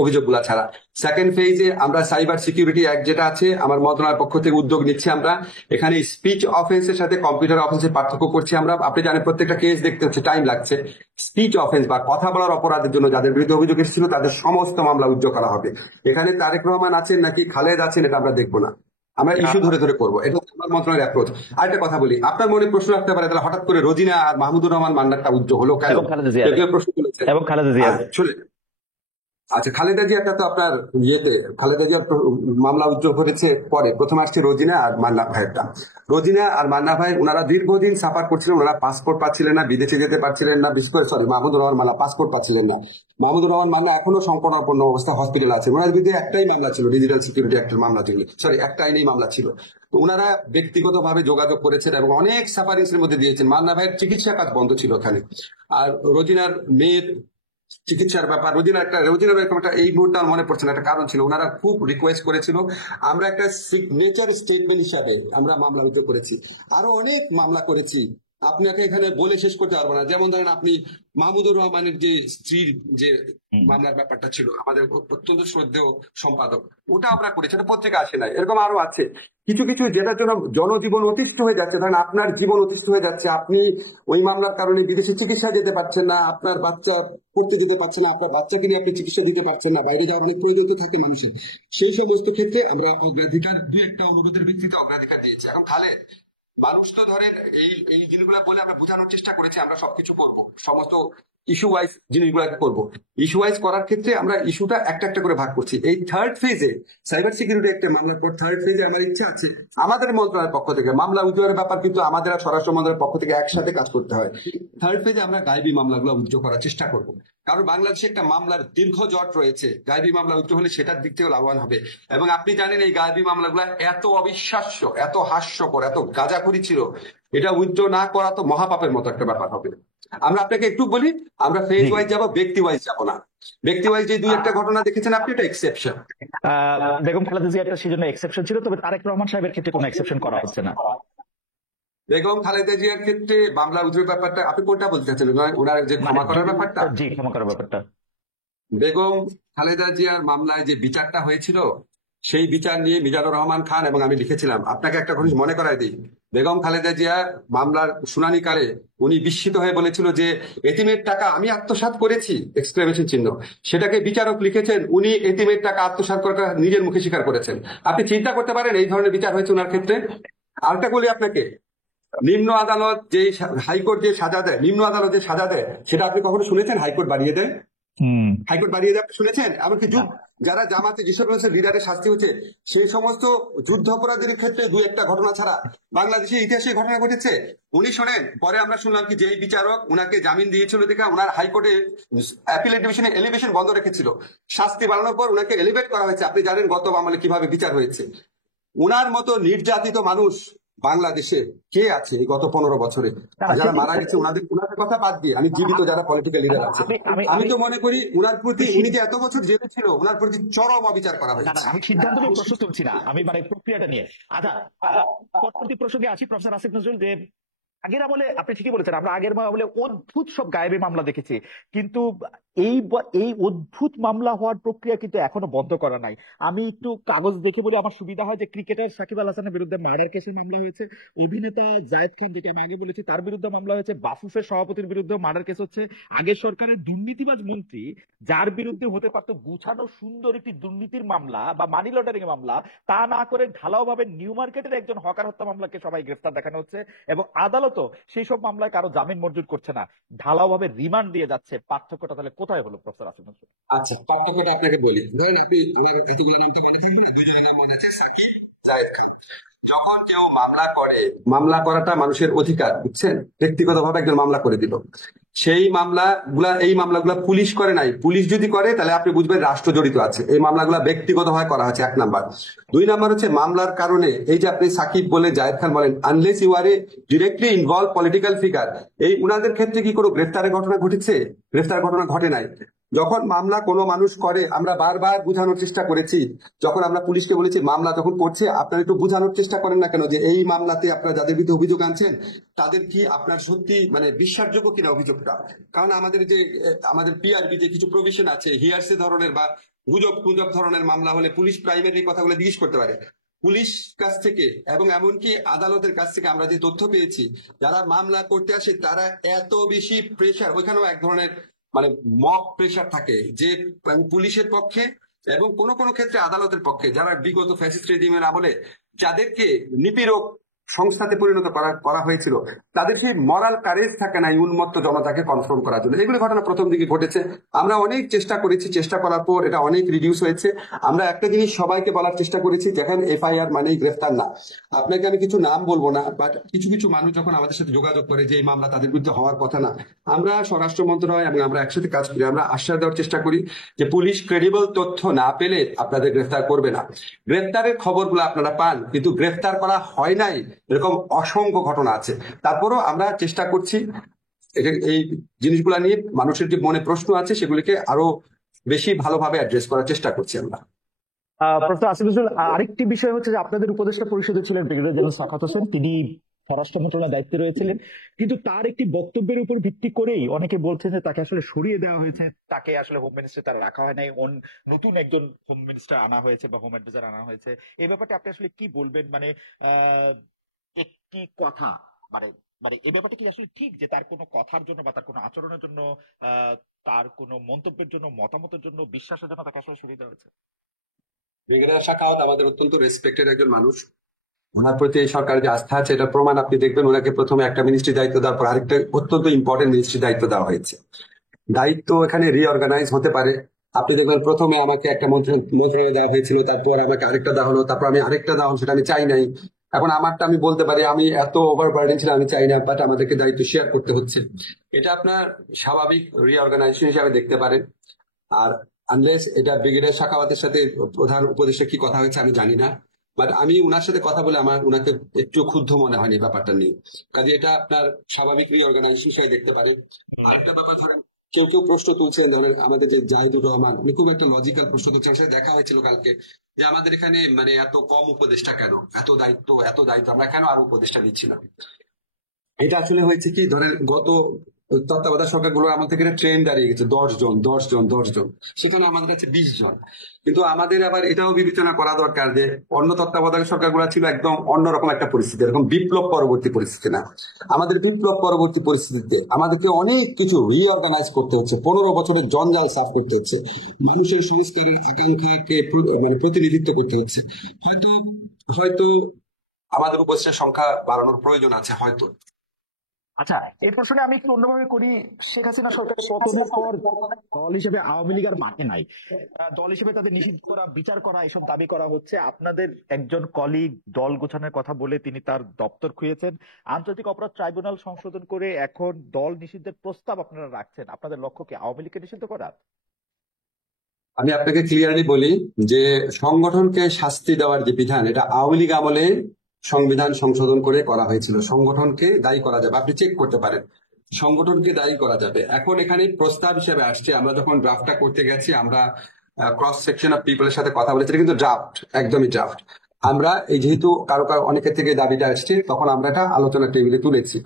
অভিযোগগুলো ছাড়া। সেকেন্ড ফেজে আমরা সাইবার সিকিউরিটি অ্যাক্ট যেটা আছে আমার মন্ত্রণালয়ের পক্ষ থেকে উদ্যোগ নিচ্ছি। আমরা এখানে স্পিচ অফেন্সের সাথে কম্পিউটার অফেন্সের পার্থক্য করছি। আমরা, আপনি জানেন, প্রত্যেকটা কেস দেখতে হচ্ছে, টাইম লাগছে। স্পিচ অফেন্স বা কথা বলার অপরাধের জন্য যাদের বিরুদ্ধে অভিযোগ এসেছিল তাদের সমস্ত মামলা উইথড্র করা হবে। এখানে তারেক রহমান আছেন নাকি খালেদ আছেন এটা আমরা দেখবো না, আমরা ইস্যু ধরে ধরে করবো। এটা হচ্ছে আমার মন্ত্রণালয়ের অ্যাপ্রোচ। আরেকটা কথা বলি, আপনার মনে প্রশ্ন রাখতে পারে তাহলে হঠাৎ করে রোজিনা আর মাহমুদুর রহমান মান্নারটা উদ্যোগ হলো কেন, কেউ প্রশ্ন তুলেছে। এবং খালেদা জিয়া আচ্ছা, খালেদা জিয়াটা তো আপনার খালেদা জিয়ার মামলা উদ্যোগ করেছে পরে। প্রথম আসছে রোজিনা আর মান্না ভাইয়েরটা। রোজিনা আর মান্না ভাই ওনারা দীর্ঘদিন সাফার করছিলেন, ওনারা পাসপোর্ট পাচ্ছিলেন না, বিদেশে যেতে পারছিলেন না, বিশেষ করে মাহমুদুর রহমান মান্না পাসপোর্ট পাচ্ছিলেন না। মাহমুদুর রহমান মান্না এখনো সংকটাপন্ন অবস্থা হসপিটালে আছে। ওনার বিরুদ্ধে একটাই মামলা ছিল, ডিজিটাল সিকিউরিটি অ্যাক্টের মামলা ছিল, একটা আইনেই মামলা ছিল। তো ওনারা ব্যক্তিগতভাবে যোগাযোগ করেছেন এবং অনেক সাফারিংস এর মধ্যে দিয়েছেন। মান্না ভাইয়ের চিকিৎসা কাজ বন্ধ ছিল ওখানে। আর রোজিনার মেয়ের চিকিৎসার ব্যাপার, রোজিনার এরকম একটা, এই মুহূর্তে আমার মনে পড়ছে না, একটা কারণ ছিল। ওনারা খুব রিকোয়েস্ট করেছিল, আমরা একটা সিগনেচার স্টেটমেন্ট হিসাবে আমরা মামলা উদ্যোগ করেছি। আরো অনেক মামলা করেছি, আপনাকে এখানে বলে শেষ করতে পারবো না। যেমন ধরেন আপনি মাহমুদুর রহমানের যে স্ত্রীর যে মামলার ব্যাপারটা ছিল, আমাদের অত্যন্ত শ্রদ্ধেয় সম্পাদক, ওটা আমরা করেছি, এটা পত্রিকা আসে নাই। এরকম আরো আছে কিছু কিছু যেটার জন্য জনজীবন অতিষ্ঠ হয়ে যাচ্ছে। ধরেন আপনার জীবন অতিষ্ঠ হয়ে যাচ্ছে, আপনি ওই মামলার কারণে বিদেশে চিকিৎসা যেতে পারছেন না, আপনার বাচ্চা পড়তে যেতে পারছেন না, আপনার বাচ্চাকে নিয়ে আপনি চিকিৎসা দিতে পারছেন না, বাইরে যাওয়ার অনেক প্রয়োজন তো থাকে মানুষের। সেই সমস্ত ক্ষেত্রে আমরা অগ্রাধিকার, দুই একটা অনুরোধের ভিত্তিতে অগ্রাধিকার দিয়েছি। এখন খালেদ মানুষ তো ধরেন এই জিনিসগুলো বলে আমরা বোঝানোর চেষ্টা করেছি আমরা সবকিছু করব, সমস্ত ইস্যু ওয়াইজ জিনিসগুলোকে করব। ইস্যু ওয়াইজ করার ক্ষেত্রে আমরা ইস্যুটা একটা একটা করে ভাগ করছি। এই থার্ড ফেজে সাইবার সিকিউরিটি একটা মামলার পর থার্ড ফেজে আমার ইচ্ছা আছে আমাদের মন্ত্রণালয়ের পক্ষ থেকে মামলা উদ্যোগের ব্যাপার, কিন্তু আমাদের আর স্বরাষ্ট্র মন্ত্রণালয়ের পক্ষ থেকে একসাথে কাজ করতে হয়। থার্ড ফেজে আমরা গায়েবী মামলাগুলো উদ্যোগ করার চেষ্টা করব, কারণ বাংলাদেশে একটা মামলার দীর্ঘ জট রয়েছে। গায়েবী মামলা উদ্যোগ হলে সেটার দিক থেকে লাভবান হবে। এবং আপনি জানেন এই গায়েবী মামলাগুলো এত অবিশ্বাস্য, এত হাস্যকর, এত গাঁজাখুরি ছিল, এটা উইথড্র না করা তো মহাপাপের মতো একটা ব্যাপার হবে। আমরা আপনাকে একটু বলি, আমরা ফেজ ওয়াইজ যাবো, ব্যক্তি ওয়াইজ যাবো না। ব্যক্তি ওয়াইজ যে দুই একটা ঘটনা দেখেছেন আপনি, এটা এক্সেপশন। বেগম খালেদা জিয়া একটা সেজন্য এক্সেপশন ছিল, তবে তারেক রহমান সাহেবের ক্ষেত্রে কোনো এক্সেপশন করা হচ্ছে না। বেগম খালেদা জিয়ার ক্ষেত্রে মামলা উদ্যোগের ব্যাপারটা আপনি কোনটা বলতে চাচ্ছেন, ওনার যে ক্ষমা করার ব্যাপারটা? জি, ক্ষমা করার ব্যাপারটা। বেগম খালেদা জিয়ার মামলায় যে বিচারটা হয়েছিল সেই বিচার নিয়ে মিজানুর রহমান খান এবং আমি লিখেছিলাম। আপনাকে একটা জিনিস মনে করাই দিই, বেগম খালেদা জিয়া মামলার শুনানিকালে উনি বিস্মিত হয়ে বলেছিল যে এতিমের টাকা আমি আত্মসাৎ করেছি, এক্সক্লেমেশন চিহ্ন। সেটাকে বিচারক লিখেছেন উনি এতিমের টাকা আত্মসাৎ করাটা নিজের মুখে স্বীকার করেছেন। আপনি চিন্তা করতে পারেন এই ধরনের বিচার হয়েছে ওনার ক্ষেত্রে। আরেকটা বলি আপনাকে, নিম্ন আদালত যে হাইকোর্ট যে সাজা দেয়, নিম্ন আদালত যে সাজা দেয়, সেটা আপনি কখনো শুনেছেন হাইকোর্ট বাড়িয়ে দেয়? হাইকোর্ট বাড়িয়ে দেয় শুনেছেন? এমনকি যারা জামাতে যেসব লিডারের শাস্তি হচ্ছে সেই সমস্ত যুদ্ধ অপরাধীর ক্ষেত্রে দুই একটা ঘটনা ছাড়া বাংলাদেশের ইতিহাসে ঘটনা ঘটেছে। উনি শোনেন, পরে আমরা শুনলাম কি যে এই বিচারক উনাকে জামিন দিয়েছিল দেখে উনার হাইকোর্টে অ্যাপিলেট ডিভিশনে এলিভেশন বন্ধ রেখেছিল। শাস্তি বাড়ানোর পর উনাকে এলিভেট করা হয়েছে। আপনি জানেন গত আমলে কিভাবে বিচার হয়েছে। উনার মতো নির্যাতিত মানুষ বাংলাদেশে কে আছে এই গত 15 বছরে? যারা মারা গেছে ওনাদের কথা বাদ দিয়ে আমি জীবিত যারা পলিটিক্যাল লিডার আছে, আমি তো মনে করি উনার প্রতি, উনি যে এত বছর জেলে ছিল, ওনার প্রতি চরম অবিচার করা হয়েছে। আমি সিদ্ধান্ত নিয়ে প্রশ্ন তুলছি না, আমি মানে প্রক্রিয়াটা নিয়ে। আচ্ছা, পরবর্তী প্রসঙ্গে আসি। প্রফেসর আসিফ নজরুল, যে আগের আমলে আপনি ঠিকই বলেছেন, আমরা আগের আমলে অদ্ভুত সব গায়েবী মামলা দেখেছি, কিন্তু এই অদ্ভুত মামলা হওয়ার প্রক্রিয়া কিন্তু এখনো বন্ধ করা নাই। আমি একটু কাগজ দেখে বলি, আমার সুবিধা হয়, যে ক্রিকেটার সাকিব আল হাসানের বিরুদ্ধে মার্ডার কেসের মামলা হয়েছে, অভিনেতা জায়েদ খান, যেটা আমি আগে বলেছি, তার বিরুদ্ধে মামলা হয়েছে, বাফুফের সভাপতির বিরুদ্ধে মার্ডার কেস হচ্ছে, আগের সরকারের দুর্নীতিবাজ মন্ত্রী যার বিরুদ্ধে হতে পারত গুছানো সুন্দর একটি দুর্নীতির মামলা বা মানি লন্ডারিং এর মামলা, তা না করে ঢালাও ভাবে নিউ মার্কেটের একজন হকার হত্যা মামলাকে সবাই গ্রেফতার দেখানো হচ্ছে, এবং আদালত সেই সব মামলায় কারো জামিন মঞ্জুর করছে না, ঢালাও ভাবে রিমান্ড দিয়ে যাচ্ছে। পার্থক্যটা তাহলে কোথায় হলো প্রফেসর আসিফ নজরুল? আচ্ছা, পার্থক্যটা আপনাকে বলি। ধরেন আপনি জায়েদ খান, যখন কেউ মামলা করে, মামলা করাটা মানুষের অধিকার, বুঝছেন? ব্যক্তিগতভাবে একজন মামলা করে দিল, সেই মামলাগুলা পুলিশ করে নাই। পুলিশ যদি করে তাহলে আপনি বুঝবেন রাষ্ট্র জড়িত আছে। এই মামলাগুলা ব্যক্তিগতভাবে করা হচ্ছে, 1 নাম্বার। 2 নাম্বার হচ্ছে মামলার কারণে, এই যে আপনি সাকিব বলে জায়েদ খান বলেন, unless you are a directly involve political figure, এই উনাদের ক্ষেত্রে কি কোনো গ্রেফতারের ঘটনা ঘটেছে? গ্রেফতার ঘটনা ঘটে নাই। যখন মামলা কোনো মানুষ করে আমরা বারবার বোঝানোর চেষ্টা করেছি, যখন আমরা পুলিশকে বলেছি মামলা যখন করছে আপনারা একটু বোঝানোর চেষ্টা করেন না কেন যে এই মামলাতে আপনারা যাদের বিরুদ্ধে অভিযোগ আনছেন তাদের কি আপনার সত্যি মানে বিশ্বাসযোগ্য কিনা অভিযোগটা। কারণ আমাদের পিআরবি যে কিছু প্রভিশন আছে হিয়ারসে ধরনের বা গুজব গুজব ধরনের মামলা হলে পুলিশ প্রাইমারি কথাগুলো জিজ্ঞেস করতে পারে। পুলিশ কাছ থেকে এবং এমনকি আদালতের কাছ থেকে আমরা যে তথ্য পেয়েছি যারা মামলা করতে আসে তারা এত বেশি প্রেশার, ওইখানেও এক ধরনের মানে মব প্রেশার থাকে যে পুলিশের পক্ষে এবং কোন কোন ক্ষেত্রে আদালতের পক্ষে যারা বিগত ফ্যাসিস্ট রেজিমের আমলে যাদেরকে নিপীড়ক সংস্থাতে পরিণত করা হয়েছিল তাদের সেই মরাল কারেজ থাকে না এই উন্মত্ত জনতাকে কনফ্রন্ট করার জন্য। এগুলো ঘটনা প্রথম দিকে ঘটেছে, আমরা অনেক চেষ্টা করেছি, চেষ্টা করার পর এটা অনেক রিডিউস হয়েছে। আমরা একটা জিনিস সবাইকে বলার চেষ্টা করেছি, যেখানে এফআইআর মানেই গ্রেফতার না। আপনাকে আমি কিছু নাম বলবো না, বাট কিছু কিছু মানুষ যখন আমাদের সাথে যোগাযোগ করে যে এই মামলা তাদের বিরুদ্ধে হওয়ার কথা না, আমরা স্বরাষ্ট্র মন্ত্রণালয় এবং আমরা একসাথে কাজ করি, আমরা আশ্বাস দেওয়ার চেষ্টা করি যে পুলিশ ক্রেডিবল তথ্য না পেলে আপনাদের গ্রেফতার করবে না। গ্রেফতারের খবরগুলো আপনারা পান কিন্তু গ্রেফতার করা হয় নাই এরকম অসংখ্য ঘটনা আছে। তারপরও আমরা চেষ্টা করছি এই জিনিসগুলা নিয়ে মানুষের যে মনে প্রশ্ন আছে সেগুলিকে আরো বেশি ভালোভাবে অ্যাড্রেস করার চেষ্টা করছি আমরা। প্রফেসর আসিফ নজরুল, আরেকটি বিষয় হচ্ছে যে আপনাদের উপদেষ্টা পরিষদে ছিলেন ব্রিগেডিয়ার জেনারেল সাখাওয়াত হোসেন, তিনি স্বরাষ্ট্র মন্ত্রণালয়ের দায়িত্বে রয়েছিলেন, কিন্তু তার একটি বক্তব্যের উপর ভিত্তি করেই অনেকে বলছেন যে তাকে আসলে সরিয়ে দেওয়া হয়েছে, তাকে আসলে হোম মিনিস্টার তারা রাখা হয় নাই, নতুন একজন হোম মিনিস্টার আনা হয়েছে বা হোম অ্যাডভাইজার আনা হয়েছে। এই ব্যাপারটা আপনি আসলে কি বলবেন? মানে একটি কথা মানে মানে এই ব্যাপারটা কি আসলে ঠিক যে তার কোনো কথার জন্য বা তার কোনো আচরণের জন্য, তার কোনো মন্তব্যের জন্য, মতামতের জন্য, বিশ্বাসের জন্য তাকে আসলে সরিয়ে দেওয়া হয়েছে? ব্রিগেডিয়ার সাখাওয়াত আমাদের অত্যন্ত রেসপেক্টেড একজন মানুষ, ওনার প্রতি এই সরকারের যে আস্থা আছে এটা প্রমাণ আপনি দেখবেন। ওনাকে প্রথমে একটা মিনিস্ট্রি দায়িত্ব দেওয়ার পর আরেকটা অত্যন্ত ইম্পর্টেন্ট মিনিস্ট্রি দায়িত্ব দেওয়া হয়েছে। দায়িত্ব এখানে রিঅর্গানাইজ হতে পারে। আপনি দেখবেন প্রথমে আমাকে একটা মন্ত্রণালয় দেওয়া হয়েছিল, তারপর আমাকে আরেকটা দেওয়া হলো, তারপর আমি আরেকটা দেওয়া হলো, সেটা আমি চাই নাই। এখন আমারটা আমি বলতে পারি আমি এত ওভারবার্ডেন ছিল আমি চাই না, বাট আমাদেরকে দায়িত্ব শেয়ার করতে হচ্ছে। এটা আপনার স্বাভাবিক রিঅর্গানাইজেশন হিসাবে দেখতে পারেন। আর আনলেস এটা ব্রিগেডিয়ার সাখাওয়াতের সাথে প্রধান উপদেষ্টা কি কথা হয়েছে আমি জানি না, বাট আমি উনার সাথে কথা বলে আমার উনাকে একটু ক্ষুব্ধ মনে হয়নি ব্যাপারটা নিয়ে। কাজে এটা আপনার স্বাভাবিক রিঅর্গানাইজেশন হিসেবে দেখতে পারেন। আরেকটা ব্যাপার ধরেন কেউ কেউ প্রশ্ন তুলছেন, ধরেন আমাদের যে জাহিদুর রহমান উনি খুব একটা লজিক্যাল প্রশ্ন তুলছেন, আমার সাথে দেখা হয়েছিল কালকে যে আমাদের এখানে মানে এত কম উপদেষ্টা কেন, এত দায়িত্ব আমরা কেন আরো উপদেষ্টা দিচ্ছি না। এটা আসলে হয়েছে কি, ধরেন গত তত্ত্বাবধায়ক সরকারগুলোর আমার থেকে ট্রেন দাঁড়িয়ে গেছে 10 জন, সেখানে আমাদের কাছে 20 জন। কিন্তু আমাদের আবার এটাও বিবেচনা করা দরকার যে অন্য তত্ত্বাবধায়ক সরকারগুলো ছিল একদম অন্যরকম একটা পরিস্থিতি, এরকম বিপ্লব পরবর্তী পরিস্থিতি না। আমাদের বিপ্লব পরবর্তী পরিস্থিতিতে আমাদেরকে অনেক কিছু রিঅর্গানাইজ করতে হচ্ছে, 15 বছরের জঞ্জাল সাফ করতে হচ্ছে, মানুষের সংস্কারের আকাঙ্ক্ষাকে মানে প্রতিনিধিত্ব করতে হচ্ছে। হয়তো হয়তো আমাদের উপদেষ্টার সংখ্যা বাড়ানোর প্রয়োজন আছে হয়তো। আচ্ছা, এই প্রশ্নে আমি একটু অন্যভাবে করি। শেখ হাসিনা সরকারের পতনের পর দল হিসেবে আওয়ামী লীগ আর মাঠে নাই, দল হিসেবে তাদের নিষিদ্ধ করা, বিচার করা, এসব দাবি করা হচ্ছে। আপনাদের একজন কলিগ দল গোছানোর কথা বলে তিনি তার দপ্তর খুঁয়েছেন, আন্তর্জাতিক অপরাধ ট্রাইব্যুনাল সংশোধন করে এখন দল নিষিদ্ধের প্রস্তাব আপনারা রাখছেন। আপনাদের লক্ষ্য কি আওয়ামী লীগকে নিষিদ্ধ করা? আমি আপনাকে ক্লিয়ারলি বলি যে সংগঠনকে শাস্তি দেওয়ার যে বিধান এটা আওয়ামী লীগ আমলে সংবিধান সংশোধন করে করা হয়েছিল। সংগঠনকে দায়ী করা যাবে, আপনি চেক করতে পারেন, সংগঠনকে দায়ী করা যাবে। এখন এখানে প্রস্তাব হিসেবে আসছে, আমরা যখন ড্রাফটটা করতে গেছি আমরা ক্রস সেকশন অফ পিপলের সাথে কথা বলেছি, কিন্তু ড্রাফট, একদমই ড্রাফট। আমরা এই যেহেতু কারো অনেকের থেকে দাবিটা আসছে তখন আমরা এটা আলোচনা টেবিলে তুলেছি।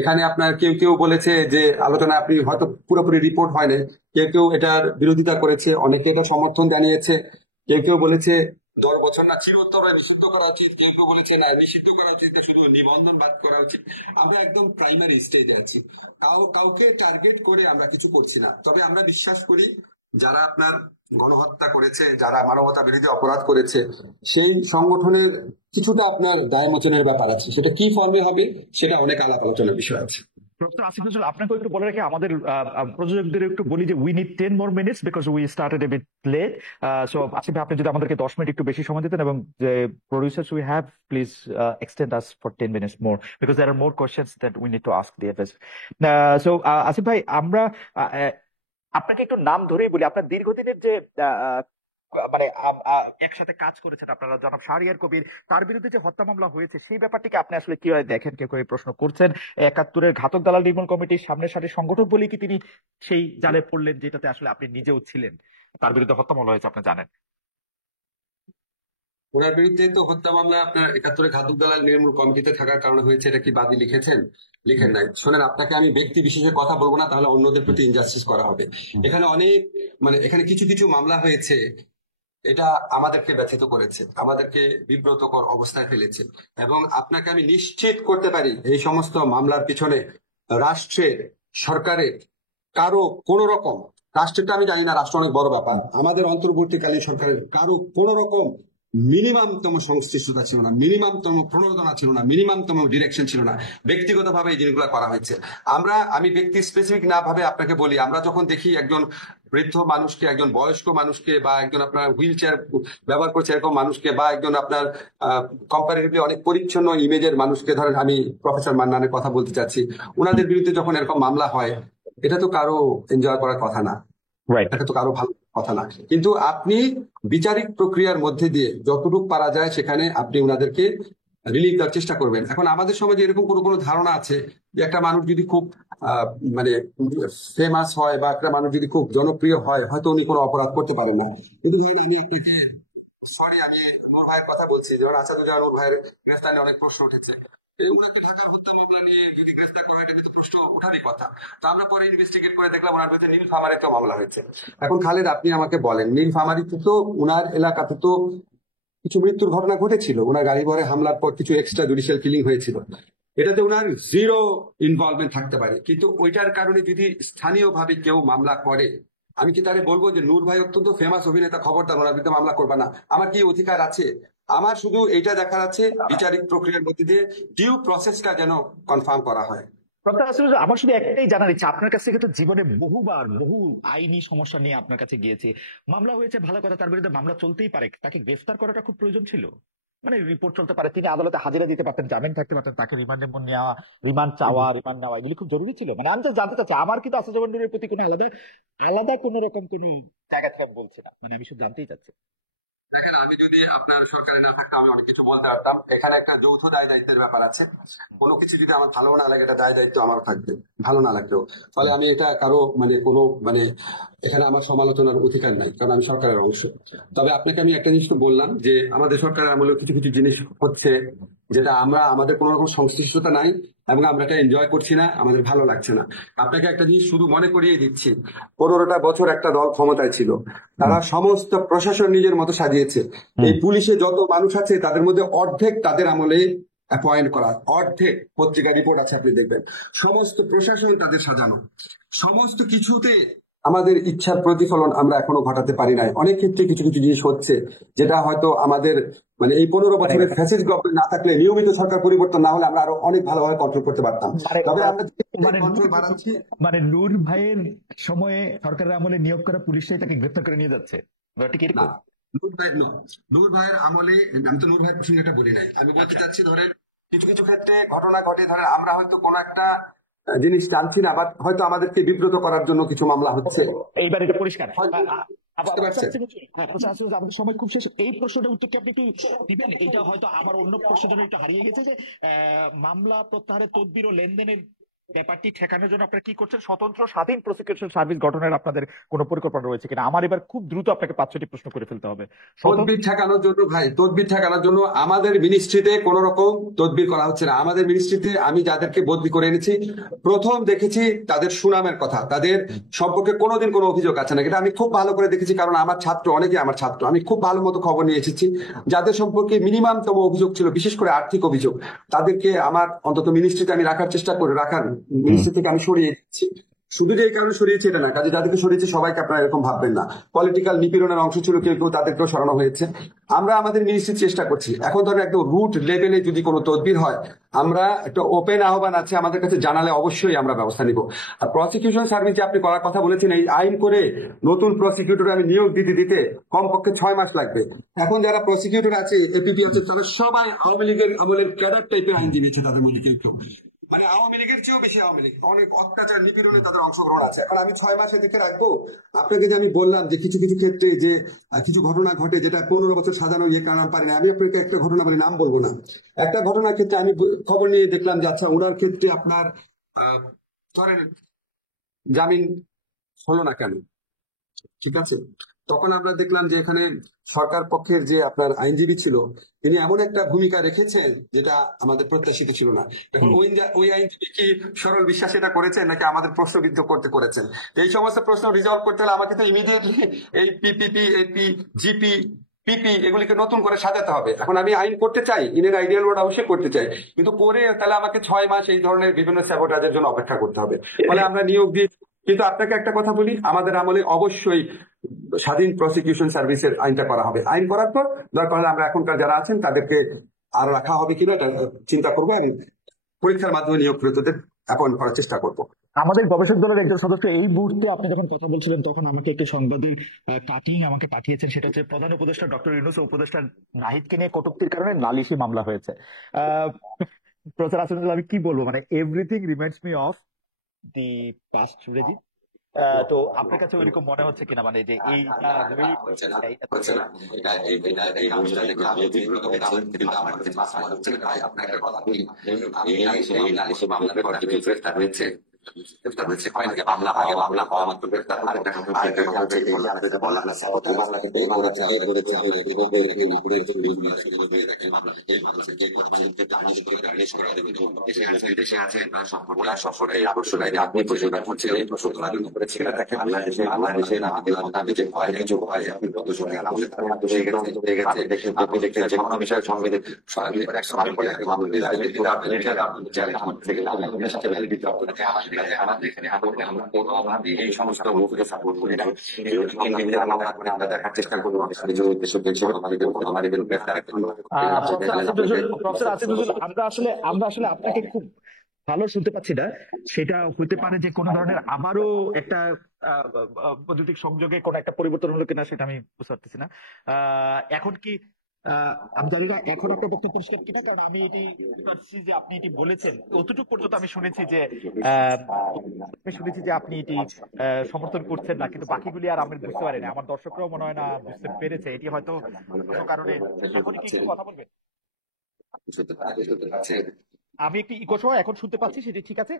এখানে আপনার কেউ কেউ বলেছে যে আলোচনা আপনি হয়তো পুরোপুরি রিপোর্ট হয় না, কেউ কেউ এটার বিরোধিতা করেছে, অনেকে এটা সমর্থন জানিয়েছে, কেউ কেউ বলেছে 10 বছর না চিরতর নিষিদ্ধ করা উচিত, কেউ কেউ বলেছে না নিষিদ্ধ করা উচিত শুধু নিবন্ধন বাদ করা উচিত। আমরা একদম প্রাইমারি স্টেজে আছি, কাউকে টার্গেট করে আমরা কিছু করছি না। তবে আমরা বিশ্বাস করি যারা আপনার গণহত্যা করেছে, যারা মানবতা বিরোধী অপরাধ করেছে, সেই সংগঠনের কিছুটা আপনার দায় মোচনের ব্যাপার আছে, সেটা কি ফর্মে হবে সেটা অনেক আলাপ আলোচনার বিষয় আছে। প্রফেসর আসিফ নজরুল, আপনাকে একটু বলে রাখি, আমাদের প্রযোজকদের একটু বলি যে we need 10 more minutes because we started a bit late. So Asif ভাই, আপনি যদি আমাদেরকে 10 মিনিট একটু বেশি সময় দিতেন, এবং যে producers we have, please extend us for 10 minutes more because there are more questions that we need to ask the advisor. So Asif ভাই, আমরা আপনাকে একটু নাম ধরেই বলি, আপনার দীর্ঘদিনের যে মানে একসাথে কাজ করেছেন আপনারা, জনাব শাহরিয়ার কবির, তার বিরুদ্ধে যে হত্যা মামলা হয়েছে সেই ব্যাপারটিকে আপনি আসলে কিভাবে দেখেন? কেউ কেউ এই প্রশ্ন করছেন, ৭১-এর ঘাতক দালাল নির্মূল কমিটির সামনের সারির সংগঠক বলে কি তিনি সেই জালে পড়লেন যেটাতে আসলে আপনি নিজেও ছিলেন? তার বিরুদ্ধে হত্যা মামলা হয়েছে আপনি জানেন। ওনার বিরুদ্ধে তো হত্যা মামলা আপনার ৭১-এ ঘাতক দালাল নির্মূল কমিটিতে থাকার কারণে হয়েছে, এটা কি বাদী লিখেছেন? লিখেন নাই। শোনেন, আপনাকে আমি ব্যক্তি বিশেষে কথা বলবো না, তাহলে অন্যদের প্রতি ইনজাস্টিস করা হবে। এখানে অনেক এখানে কিছু কিছু মামলা হয়েছে, এটা আমাদেরকে ব্যথিত করেছে, আমাদেরকে বিব্রতকর অবস্থায় ফেলেছে। এবং আপনাকে আমি নিশ্চিত করতে পারি এই সমস্ত মামলার পিছনে রাষ্ট্রের, সরকারের কারো কোন রকম, রাষ্ট্রটা আমি জানি না, রাষ্ট্র অনেক বড় ব্যাপার, আমাদের অন্তর্বর্তীকালীন সরকারের কারো কোন রকম মিনিমামতম সংশ্লিষ্টতা ছিল না, মিনিমামতম প্রণোদনা ছিল না, মিনিমামতম ডিরেকশন ছিল না। ব্যক্তিগতভাবে এই জিনিসগুলো করা হয়েছে। আমি ব্যক্তি স্পেসিফিক না ভাবে আপনাকে বলি, আমরা যখন দেখি একজন বৃদ্ধ মানুষকে, একজন বয়স্ক মানুষকে, বা একজন আপনার হুইল চেয়ার ব্যবহার করছে এরকম মানুষকে, বা একজন আপনার কম্পারেটিভলি অনেক পরিচ্ছন্ন ইমেজের মানুষকে, ধরেন আমি প্রফেসর মান্নানের কথা বলতে চাচ্ছি, ওনাদের বিরুদ্ধে যখন এরকম মামলা হয়, এটা তো কারো এনজয় করার কথা না, রাইট। এটা তো কারো ভালো কথা না। কিন্তু আপনি বিচারিক প্রক্রিয়ার মধ্যে দিয়ে যতটুকু পারা যায় সেখানে আপনি ওনাদেরকে রিলিফ দেওয়ার চেষ্টা করবেন। এখন আমাদের সমাজে এরকম কোনো কোনো ধারণা আছে যে একটা মানুষ যদি খুব আহ, মানে ফেমাস হয়, বা একটা মানুষ যদি খুব জনপ্রিয় হয়, হয়তো উনি কোনো অপরাধ করতে পারেন না। কিন্তু আমি আপনাকে সরি, আমি নূর ভাইয়ের কথা বলছি, যেমন আসাদুজ্জামান নূর ভাইয়ের গ্রেফতার নিয়ে অনেক প্রশ্ন উঠেছে। ওনাকে ঢাকার হত্যা মামলা নিয়ে যদি গ্রেফতার করা হয়, এটা কিন্তু প্রশ্ন উঠারই কথা। তো আমরা পরে ইনভেস্টিগেট করে দেখলাম ওনার বিরুদ্ধে নীলফামারী একটা মামলা হয়েছে। এখন খালেদ, আপনি আমাকে বলেন, নীলফামারীতে তো উনার এলাকাতে তো কিছু মৃত্যুর ঘটনা ঘটেছিল, ওনার গাড়ি ভরে হামলার পর কিছু এক্সট্রা জুডিশিয়াল কিলিং হয়েছিল, এটাতে ওনার জিরো ইনভলভমেন্ট থাকতে পারে। কিন্তু ওইটার কারণে যদি স্থানীয়ভাবে কেউ মামলা করে, আমি কি তারে বলবো যে নূর ভাই অত্যন্ত ফেমাস অভিনেতা, খবরদার ওনার বিরুদ্ধে মামলা করবা না? আমার কি অধিকার আছে? আমার শুধু এইটা দেখার আছে, বিচারিক প্রক্রিয়ার মধ্যে দিয়ে ডিউ প্রসেসটা যেন কনফার্ম করা হয়। ডক্টর আসলে আমার শুধু একটাই জানার ইচ্ছা, আপনার কাছ থেকে তো জীবনে বহু আইনি সমস্যা নিয়ে আপনার কাছে গিয়েছে, মামলা হয়েছে ভালো কথা, তার বিরুদ্ধে মামলা চলতেই পারে, তাকে গ্রেফতার করাটা খুব প্রয়োজন ছিল। মানে রিপোর্ট চলতে পারে, তিনি আদালতে হাজিরা দিতে পারতেন, জামিন থাকতে পারতেন, তাকে রিমান্ডে নেওয়া, রিমান্ড চাওয়া, রিমান্ড নেওয়া, এগুলি খুব জরুরি ছিল। মানে আমি just জানতে চাচ্ছি, আমার কিন্তু আসাদুজ্জামান নূরের প্রতি কোনো আলাদা আলাদা কোন রকম কোন জায়গা থেকে আমি বলছি না, মানে আমি শুধু জানতেই চাচ্ছি। দেখেন, আমি যদি আপনার সরকারে না থাকতাম আমি অনেক কিছু বলতে পারতাম। এখানে একটা যৌথ দায় দায়িত্বের ব্যাপার আছে। কোনো কিছু যদি আমার ভালো না লাগে, এটা দায় দায়িত্ব আমার থাকবে, ভালো না লাগলেও। ফলে আমি এটা কারো কোনো এখানে আমার সমালোচনার অধিকার নাই, কারণ আমি সরকারের অংশ। তবে আপনাকে আমি একটা জিনিস তো বললাম যে আমাদের সরকারের আমলে কিছু কিছু জিনিস হচ্ছে যেটা আমাদের কোনো রকম সংশ্লিষ্টতা নাই, এবং আমরা এটা এনজয় করছি না, আমাদের ভালো লাগছে না। আপনাকে একটা জিনিস শুধু মনে করিয়ে দিচ্ছি, 15টা বছর একটা দল ক্ষমতায় ছিল, তারা সমস্ত প্রশাসন নিজের মতো সাজিয়েছে। এই পুলিশে যত মানুষ আছে তাদের মধ্যে অর্ধেক তাদের আমলে অ্যাপয়েন্ট করা, অর্ধেক পত্রিকা রিপোর্ট আছে, আপনি দেখবেন সমস্ত প্রশাসন তাদের সাজানো। সমস্ত কিছুতে আমাদের ইচ্ছার প্রতিফলন আমরা এখনো ঘটাতে পারি নাই। অনেক ক্ষেত্রে কিছু কিছু জিনিস হচ্ছে যেটা হয়তো আমাদের এই 15 বছরের ফ্যাসিস্ট গভর্নমেন্ট না থাকলে, নিয়মিত সরকার পরিবর্তন না হলে আমরা আরো অনেক ভালোভাবে কন্ট্রোল করতে পারতাম। তবে আমরা কন্ট্রোল বাড়াচ্ছি। মানে নূর ভাইয়ের সময়ে সরকারের আমলে নিয়োগ করা পুলিশই তাকে গ্রেফতার করে নিয়ে যাচ্ছে, ব্যাপারটা কি না, এরকম? নূর ভাইয়ের আমলে, আমি তো নূর ভাইয়ের প্রসঙ্গে এটা বলি নাই, আমি বলতে চাচ্ছি ধরেন কিছু কিছু ক্ষেত্রে ঘটনা ঘটে, ধরেন আমরা হয়তো কোনো একটা জিনিস জানছি না, বা হয়তো আমাদেরকে বিব্রত করার জন্য কিছু মামলা হচ্ছে। এইবার এটা পরিষ্কার। বুঝতে পারছেন? আমাদের সময় খুব শেষ, এই প্রশ্নটার উত্তর কি আপনি কি দিবেন? এটা হয়তো আমার অন্য প্রশ্নের জন্য একটু হারিয়ে গেছে, যে মামলা প্রত্যাহারের তদবির ও লেনদেনের ব্যাপারটি ঠেকানোর জন্য আপনারা কি করছেন? স্বতন্ত্র স্বাধীন প্রসিকিউশন সার্ভিস গঠনের আপনাদের কোনো পরিকল্পনা রয়েছে কিনা? আমার এবার খুব দ্রুত আপনাকে 5-6টি প্রশ্ন করে ফেলতে হবে। তদবির ঠেকানোর জন্য ভাই, তদবির ঠেকানোর জন্য আমাদের মিনিস্ট্রিতে কোন রকম তদবির করা হচ্ছে না। আমাদের মিনিস্ট্রিতে আমি যাদেরকে বদলি করে এনেছি, প্রথম দেখেছি তাদের সুনামের কথা, তাদের সম্পর্কে কোনোদিন কোনো অভিযোগ আছে না, এটা আমি খুব ভালো করে দেখেছি। কারণ আমার ছাত্র, অনেকে আমার ছাত্র, আমি খুব ভালো মতো খবর নিয়ে এসেছি। যাদের সম্পর্কে মিনিমামতম অভিযোগ ছিল, বিশেষ করে আর্থিক অভিযোগ, তাদেরকে আমার অন্তত মিনিস্ট্রিতে আমি রাখার চেষ্টা করে মিনিস্ট্রি থেকে আমি সরিয়ে দিচ্ছি। শুধু যে এই কারণে সরিয়েছে এটা না, কাজে যাদেরকে সরিয়েছে সবাইকে আপনারা এরকম ভাববেন না। পলিটিক্যাল নিপীড়নের অংশ ছিল কেউ কেউ, তাদেরকেও সরানো হয়েছে। আমরা আমাদের মিনিস্ট্রির চেষ্টা করছি। এখন ধরেন একদম রুট লেভেলে যদি কোনো তদবির হয়, আমরা একটা ওপেন আহ্বান আছে, আমাদের কাছে জানালে অবশ্যই আমরা ব্যবস্থা নিব। আর প্রসিকিউশন সার্ভিস যে আপনি করার কথা বলেছেন, এই আইন করে নতুন প্রসিকিউটর আমি নিয়োগ দিতে কমপক্ষে 6 মাস লাগবে। এখন যারা প্রসিকিউটর আছে, এপিপি আছে, তারা সবাই আওয়ামী লীগের আমলের ক্যাডার টাইপের আইনজীবী আছে, তাদের মধ্যে কেউ কেউ। মানে আওয়ামী লীগের চেয়েও বেশি আওয়ামী লীগ, অনেক অত্যাচার নিপীড়নে তাদের অংশগ্রহণ আছে। এখন আমি 6 মাসে দেখে রাখবো। আপনাকে যে আমি বললাম যে কিছু কিছু ক্ষেত্রে যে কিছু ঘটনা ঘটে যেটা 15 বছর সাজানো ইয়ে কারণ পারি না, আমি আপনাকে একটা ঘটনা বলি, নাম বলবো না। একটা ঘটনার ক্ষেত্রে আমি খবর নিয়ে দেখলাম যে আচ্ছা ওনার ক্ষেত্রে আপনার ধরেন জামিন হলো না কেন, ঠিক আছে। তখন আমরা দেখলাম যে এখানে সরকার পক্ষের যে আপনার আইনজীবী ছিল তিনি এমন একটা ভূমিকা রেখেছেন যেটা আমাদের প্রত্যাশিত ছিল না। এখন ওই আইনজীবী কি সরল বিশ্বাস এটা করেছেন নাকি আমাদের প্রশ্নবিদ্ধ করতে করেছেন? এই সমস্ত প্রশ্ন রিজলভ করতে হলে আমাকে তো ইমিডিয়েটলি এই পিপিপি, এপি, জিপি, পিপি এগুলিকে নতুন করে সাজাতে হবে। এখন আমি আইন করতে চাই, ইনের আইডিয়াল ওয়ার্ড অবশ্যই করতে চাই, কিন্তু করে তাহলে আমাকে 6 মাস এই ধরনের বিভিন্ন স্যাবোটাজের জন্য অপেক্ষা করতে হবে। ফলে আমরা নিয়োগ দিয়ে, কিন্তু আপনাকে একটা কথা বলি, আমাদের আমলে অবশ্যই স্বাধীন প্রসিকিউশন সার্ভিসের আইনটা করা হবে। আইন করার পর দরকার হলে আমরা এখনকার যারা আছেন তাদেরকে আরো রাখা হবে কিনা এটা চিন্তা করবো, আর পরীক্ষার মাধ্যমে নিয়োগকৃতদের অ্যাপয়েন্ট করার চেষ্টা করবো। আমাদের গবেষক দলের একজন সদস্য এই মুহূর্তে আপনি যখন কথা বলছিলেন তখন আমাকে একটি সংবাদের কাটিং আমাকে পাঠিয়েছেন, সেটা হচ্ছে প্রধান উপদেষ্টা ডক্টর ইউনূস ও উপদেষ্টা নাহিদকে নিয়ে কটূক্তির কারণে নালিশি মামলা হয়েছে। প্রফেসর আসিফ, আমি কি বলবো, মানে everything reminds me of the past regime. তো আপনার কাছে ওইরকম মনে হচ্ছে কিনা, মানে যে এই এই সমস্ত মুখকে সাপোর্ট করি না, আমরা দেখার চেষ্টা করবো প্রফেসর আসিফ নজরুল, আমরা আসলে আপনাকে খুব ভালো শুনতে পাচ্ছি না। সেটা হতে পারে যে কোনো ধরনের আবারও একটা বৈদ্যুতিক সংযোগে কোনো একটা পরিবর্তন হলো কিনা সেটা আমি বুঝতে পারতেছি না। এখন কি আমি জানি না এখন আপনার বক্তব্য পরিষ্কার কিনা, কারণ আমি এটি পাচ্ছি যে আপনি এটি বলেছেন, অতটুকু পর্যন্ত আমি শুনেছি যে আপনি এটি সমর্থন করছেন না, কিন্তু বাকিগুলি আর আমি বুঝতে পারিনি। আমার দর্শকরাও মনে হয় না বুঝতে পেরেছে, এটি হয়তো কোনো কারণে। এখন কি একটু কথা বলবেন? আমি একটি ইকো সহ এখন শুনতে পাচ্ছি, সেটি ঠিক আছে।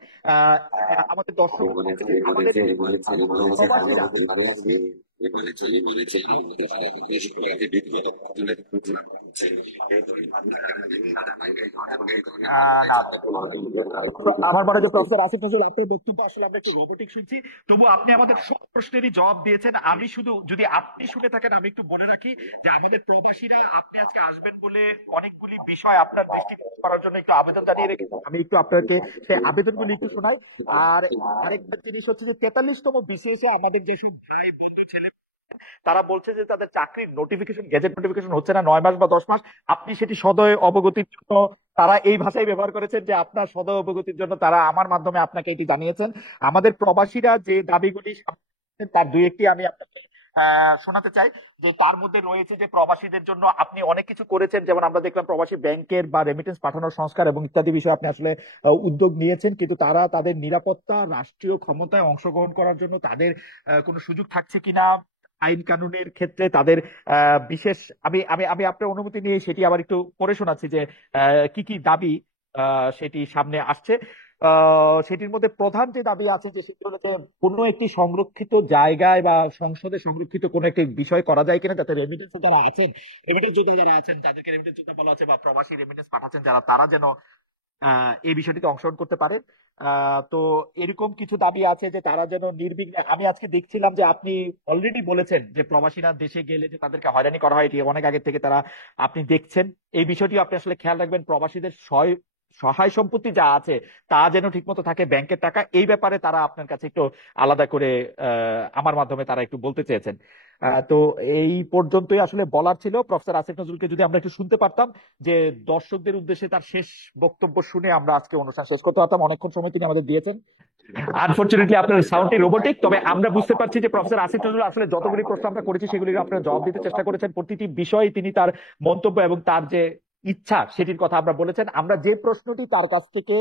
আমাদের দর্শক আমার মনে হয় যে প্রফেসর আসিফ নজরুল, আপনার বক্তব্য আসলে আমরা একটু রোবোটিক শুনছি, তবু আপনি আমাদের সব প্রশ্নেরই জবাব দিয়েছেন। আমি শুধু, যদি আপনি শুনে থাকেন, আমি একটু বলে রাখি যে আমাদের প্রবাসীরা আপনি আজকে আসবেন বলে অনেকগুলি বিষয় আপনার দৃষ্টিগোচর করার জন্য একটু আবেদন জানিয়ে রেখেছি। আমি একটু আপনাকে সেই আবেদনগুলি একটু শোনাই। আর আরেকটা জিনিস হচ্ছে যে 43তম বিসিএস এ আমাদের যেসব ভাই বন্ধু ছেলে তারা বলছে যে তাদের চাকরির নোটিফিকেশন, গেজেট নোটিফিকেশন হচ্ছে না 9 মাস বা 10 মাস। আপনি সেটি সদয় অবগতির জন্য, তারা এই ভাষায় ব্যবহার করেছেন যে আপনার সদয় অবগতির জন্য তারা আমার মাধ্যমে আপনাকে এটি জানিয়েছেন। আমাদের প্রবাসীরা যে দাবিগুলি তার দুই একটি আমি আপনাকে শোনাতে চাই। যে তার মধ্যে রয়েছে যে প্রবাসীদের জন্য আপনি অনেক কিছু করেছেন, যেমন আমরা দেখলাম প্রবাসী ব্যাংকের বা রেমিটেন্স পাঠানোর সংস্কার এবং ইত্যাদি বিষয়ে আপনি আসলে উদ্যোগ নিয়েছেন, কিন্তু তারা তাদের নিরাপত্তা, রাষ্ট্রীয় ক্ষমতায় অংশগ্রহণ করার জন্য তাদের কোনো সুযোগ থাকছে কিনা, আইন কানুনের ক্ষেত্রে তাদের বিশেষ, আমি আমি আমি আপনার অনুমতি নিয়ে সেটি আবার একটু পড়ে শোনাচ্ছি যে কি কি দাবি সেটি সামনে আসছে। সেটির মধ্যে প্রধান যে দাবি আছে যে সেটি হলো যে কোনো একটি সংরক্ষিত জায়গায় বা সংসদে সংরক্ষিত কোনো একটি বিষয় করা যায় কিনা, যাতে রেমিটেন্স যারা আছেন, রেমিটেন্স যোদ্ধা যারা আছেন, যাদেরকে রেমিটেন্স যোদ্ধা বলা আছে বা প্রবাসী রেমিটেন্স পাঠাচ্ছেন যারা, তারা যেন এই বিষয়টিতে অংশগ্রহণ করতে পারে। তো এরকম কিছু দাবি আছে যে তারা যেন নির্বিঘ্নে, আমি আজকে দেখছিলাম যে আপনি অলরেডি বলেছেন যে প্রবাসীরা দেশে গেলে যে তাদেরকে হয়রানি করা হয়, এটি অনেক আগে থেকে তারা আপনি দেখছেন। এই বিষয়টি আপনি আসলে খেয়াল রাখবেন, প্রবাসীদের সহায় সম্পত্তি যা আছে তা যেন ঠিকমতো থাকে, ব্যাংকের টাকা, এই ব্যাপারে তারা আপনার কাছে একটু আলাদা করে আমার মাধ্যমে তারা একটু বলতে চেয়েছেন। তো এই পর্যন্তই আসলে বলার ছিল। প্রফেসর আসিফ নজরুলকে যদি আমরা একটু শুনতে পারতাম, যে দর্শকদের উদ্দেশ্যে তার শেষ বক্তব্য শুনে আমরা আজকে অনুষ্ঠান শেষ করতে পারতাম। অনেকক্ষণ সময় তিনি আমাদের দিয়েছেন। আনফরচুনেটলি আপনার সাউন্ডটি রোবোটিক, তবে আমরা বুঝতে পারছি যে প্রফেসর আসিফ নজরুল আসলে যতগুলি প্রশ্ন আমরা করেছি সেগুলির আপনার জবাব দিতে চেষ্টা করেছেন। প্রতিটি বিষয়ে তিনি তার মন্তব্য এবং তার যে ইচ্ছা সেটির কথা আমরা বলেছেন। আমরা যে প্রশ্নটি তার কাছ থেকে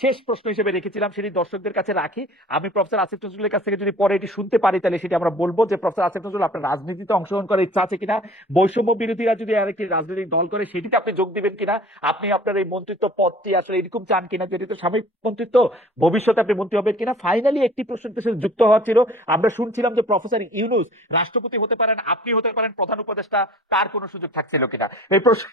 শেষ প্রশ্ন হিসেবে রেখেছিলাম, সেটি দর্শকদের কাছে রাখি। আমি প্রফেসর আসিফ নজরুলের কাছ থেকে যদি পরে এটি শুনতে পারি, তাহলে সেটি আমরা বলবো যে প্রফেসর আসিফ নজরুল, আপনার রাজনীতিতে অংশগ্রহণ করার ইচ্ছা আছে কিনা, বৈষম্য বিরোধীরা যদি আরেকটি রাজনৈতিক দল করে সেটিতে আপনি যোগ দিবেন কিনা, আপনি আপনার এই মন্ত্রিত্ব পদটি আসলে এরকম চান কিনা, যেটি তো সাময়িক মন্ত্রিত্ব, ভবিষ্যতে আপনি মন্ত্রী হবেন কিনা। ফাইনালি একটি প্রশ্নের সাথে যুক্ত হওয়া ছিল, আমরা শুনছিলাম যে প্রফেসর ইউনূস রাষ্ট্রপতি হতে পারেন, আপনি হতে পারেন প্রধান উপদেষ্টা, তার কোনো সুযোগ থাকছিল কিনা এই প্রশ্ন।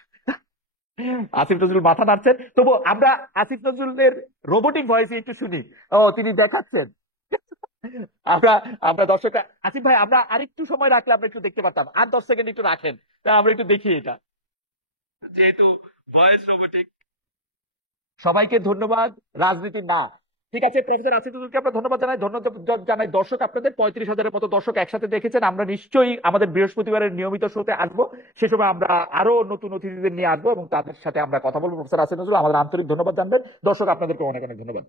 আসিফ নজরুল মাথা নাড়ছেন, তবু আমরা আসিফ নজরুলের রোবোটিক ভয়েসে একটু শুনি। ও, তিনি দেখাচ্ছেন। আমরা আমরা দর্শক, আসিফ ভাই, আমরা আরেকটু সময় রাখলে আমরা একটু দেখতে পারতাম, আর 10 সেকেন্ড একটু রাখেন, তা আমরা একটু দেখি এটা, যেহেতু ভয়েস রোবোটিক। সবাইকে ধন্যবাদ। রাজনীতি না, ঠিক আছে, প্রফেসর আসিফ নজরুলকে আমরা ধন্যবাদ জানাই। ধন্যবাদ জানাই দর্শক, আপনাদের 35,000-এর মতো দর্শক একসাথে দেখেছেন। আমরা নিশ্চয়ই আমাদের বৃহস্পতিবারের নিয়মিত শোতে আসবো, সে সময় আমরা আরো নতুন অতিথিদের নিয়ে আসবো এবং তাদের সাথে আমরা কথা বলবো। প্রফেসর আসিফ নজরুল, আমাদের আন্তরিক ধন্যবাদ জানবেন। দর্শক, আপনাদেরকে অনেক অনেক ধন্যবাদ।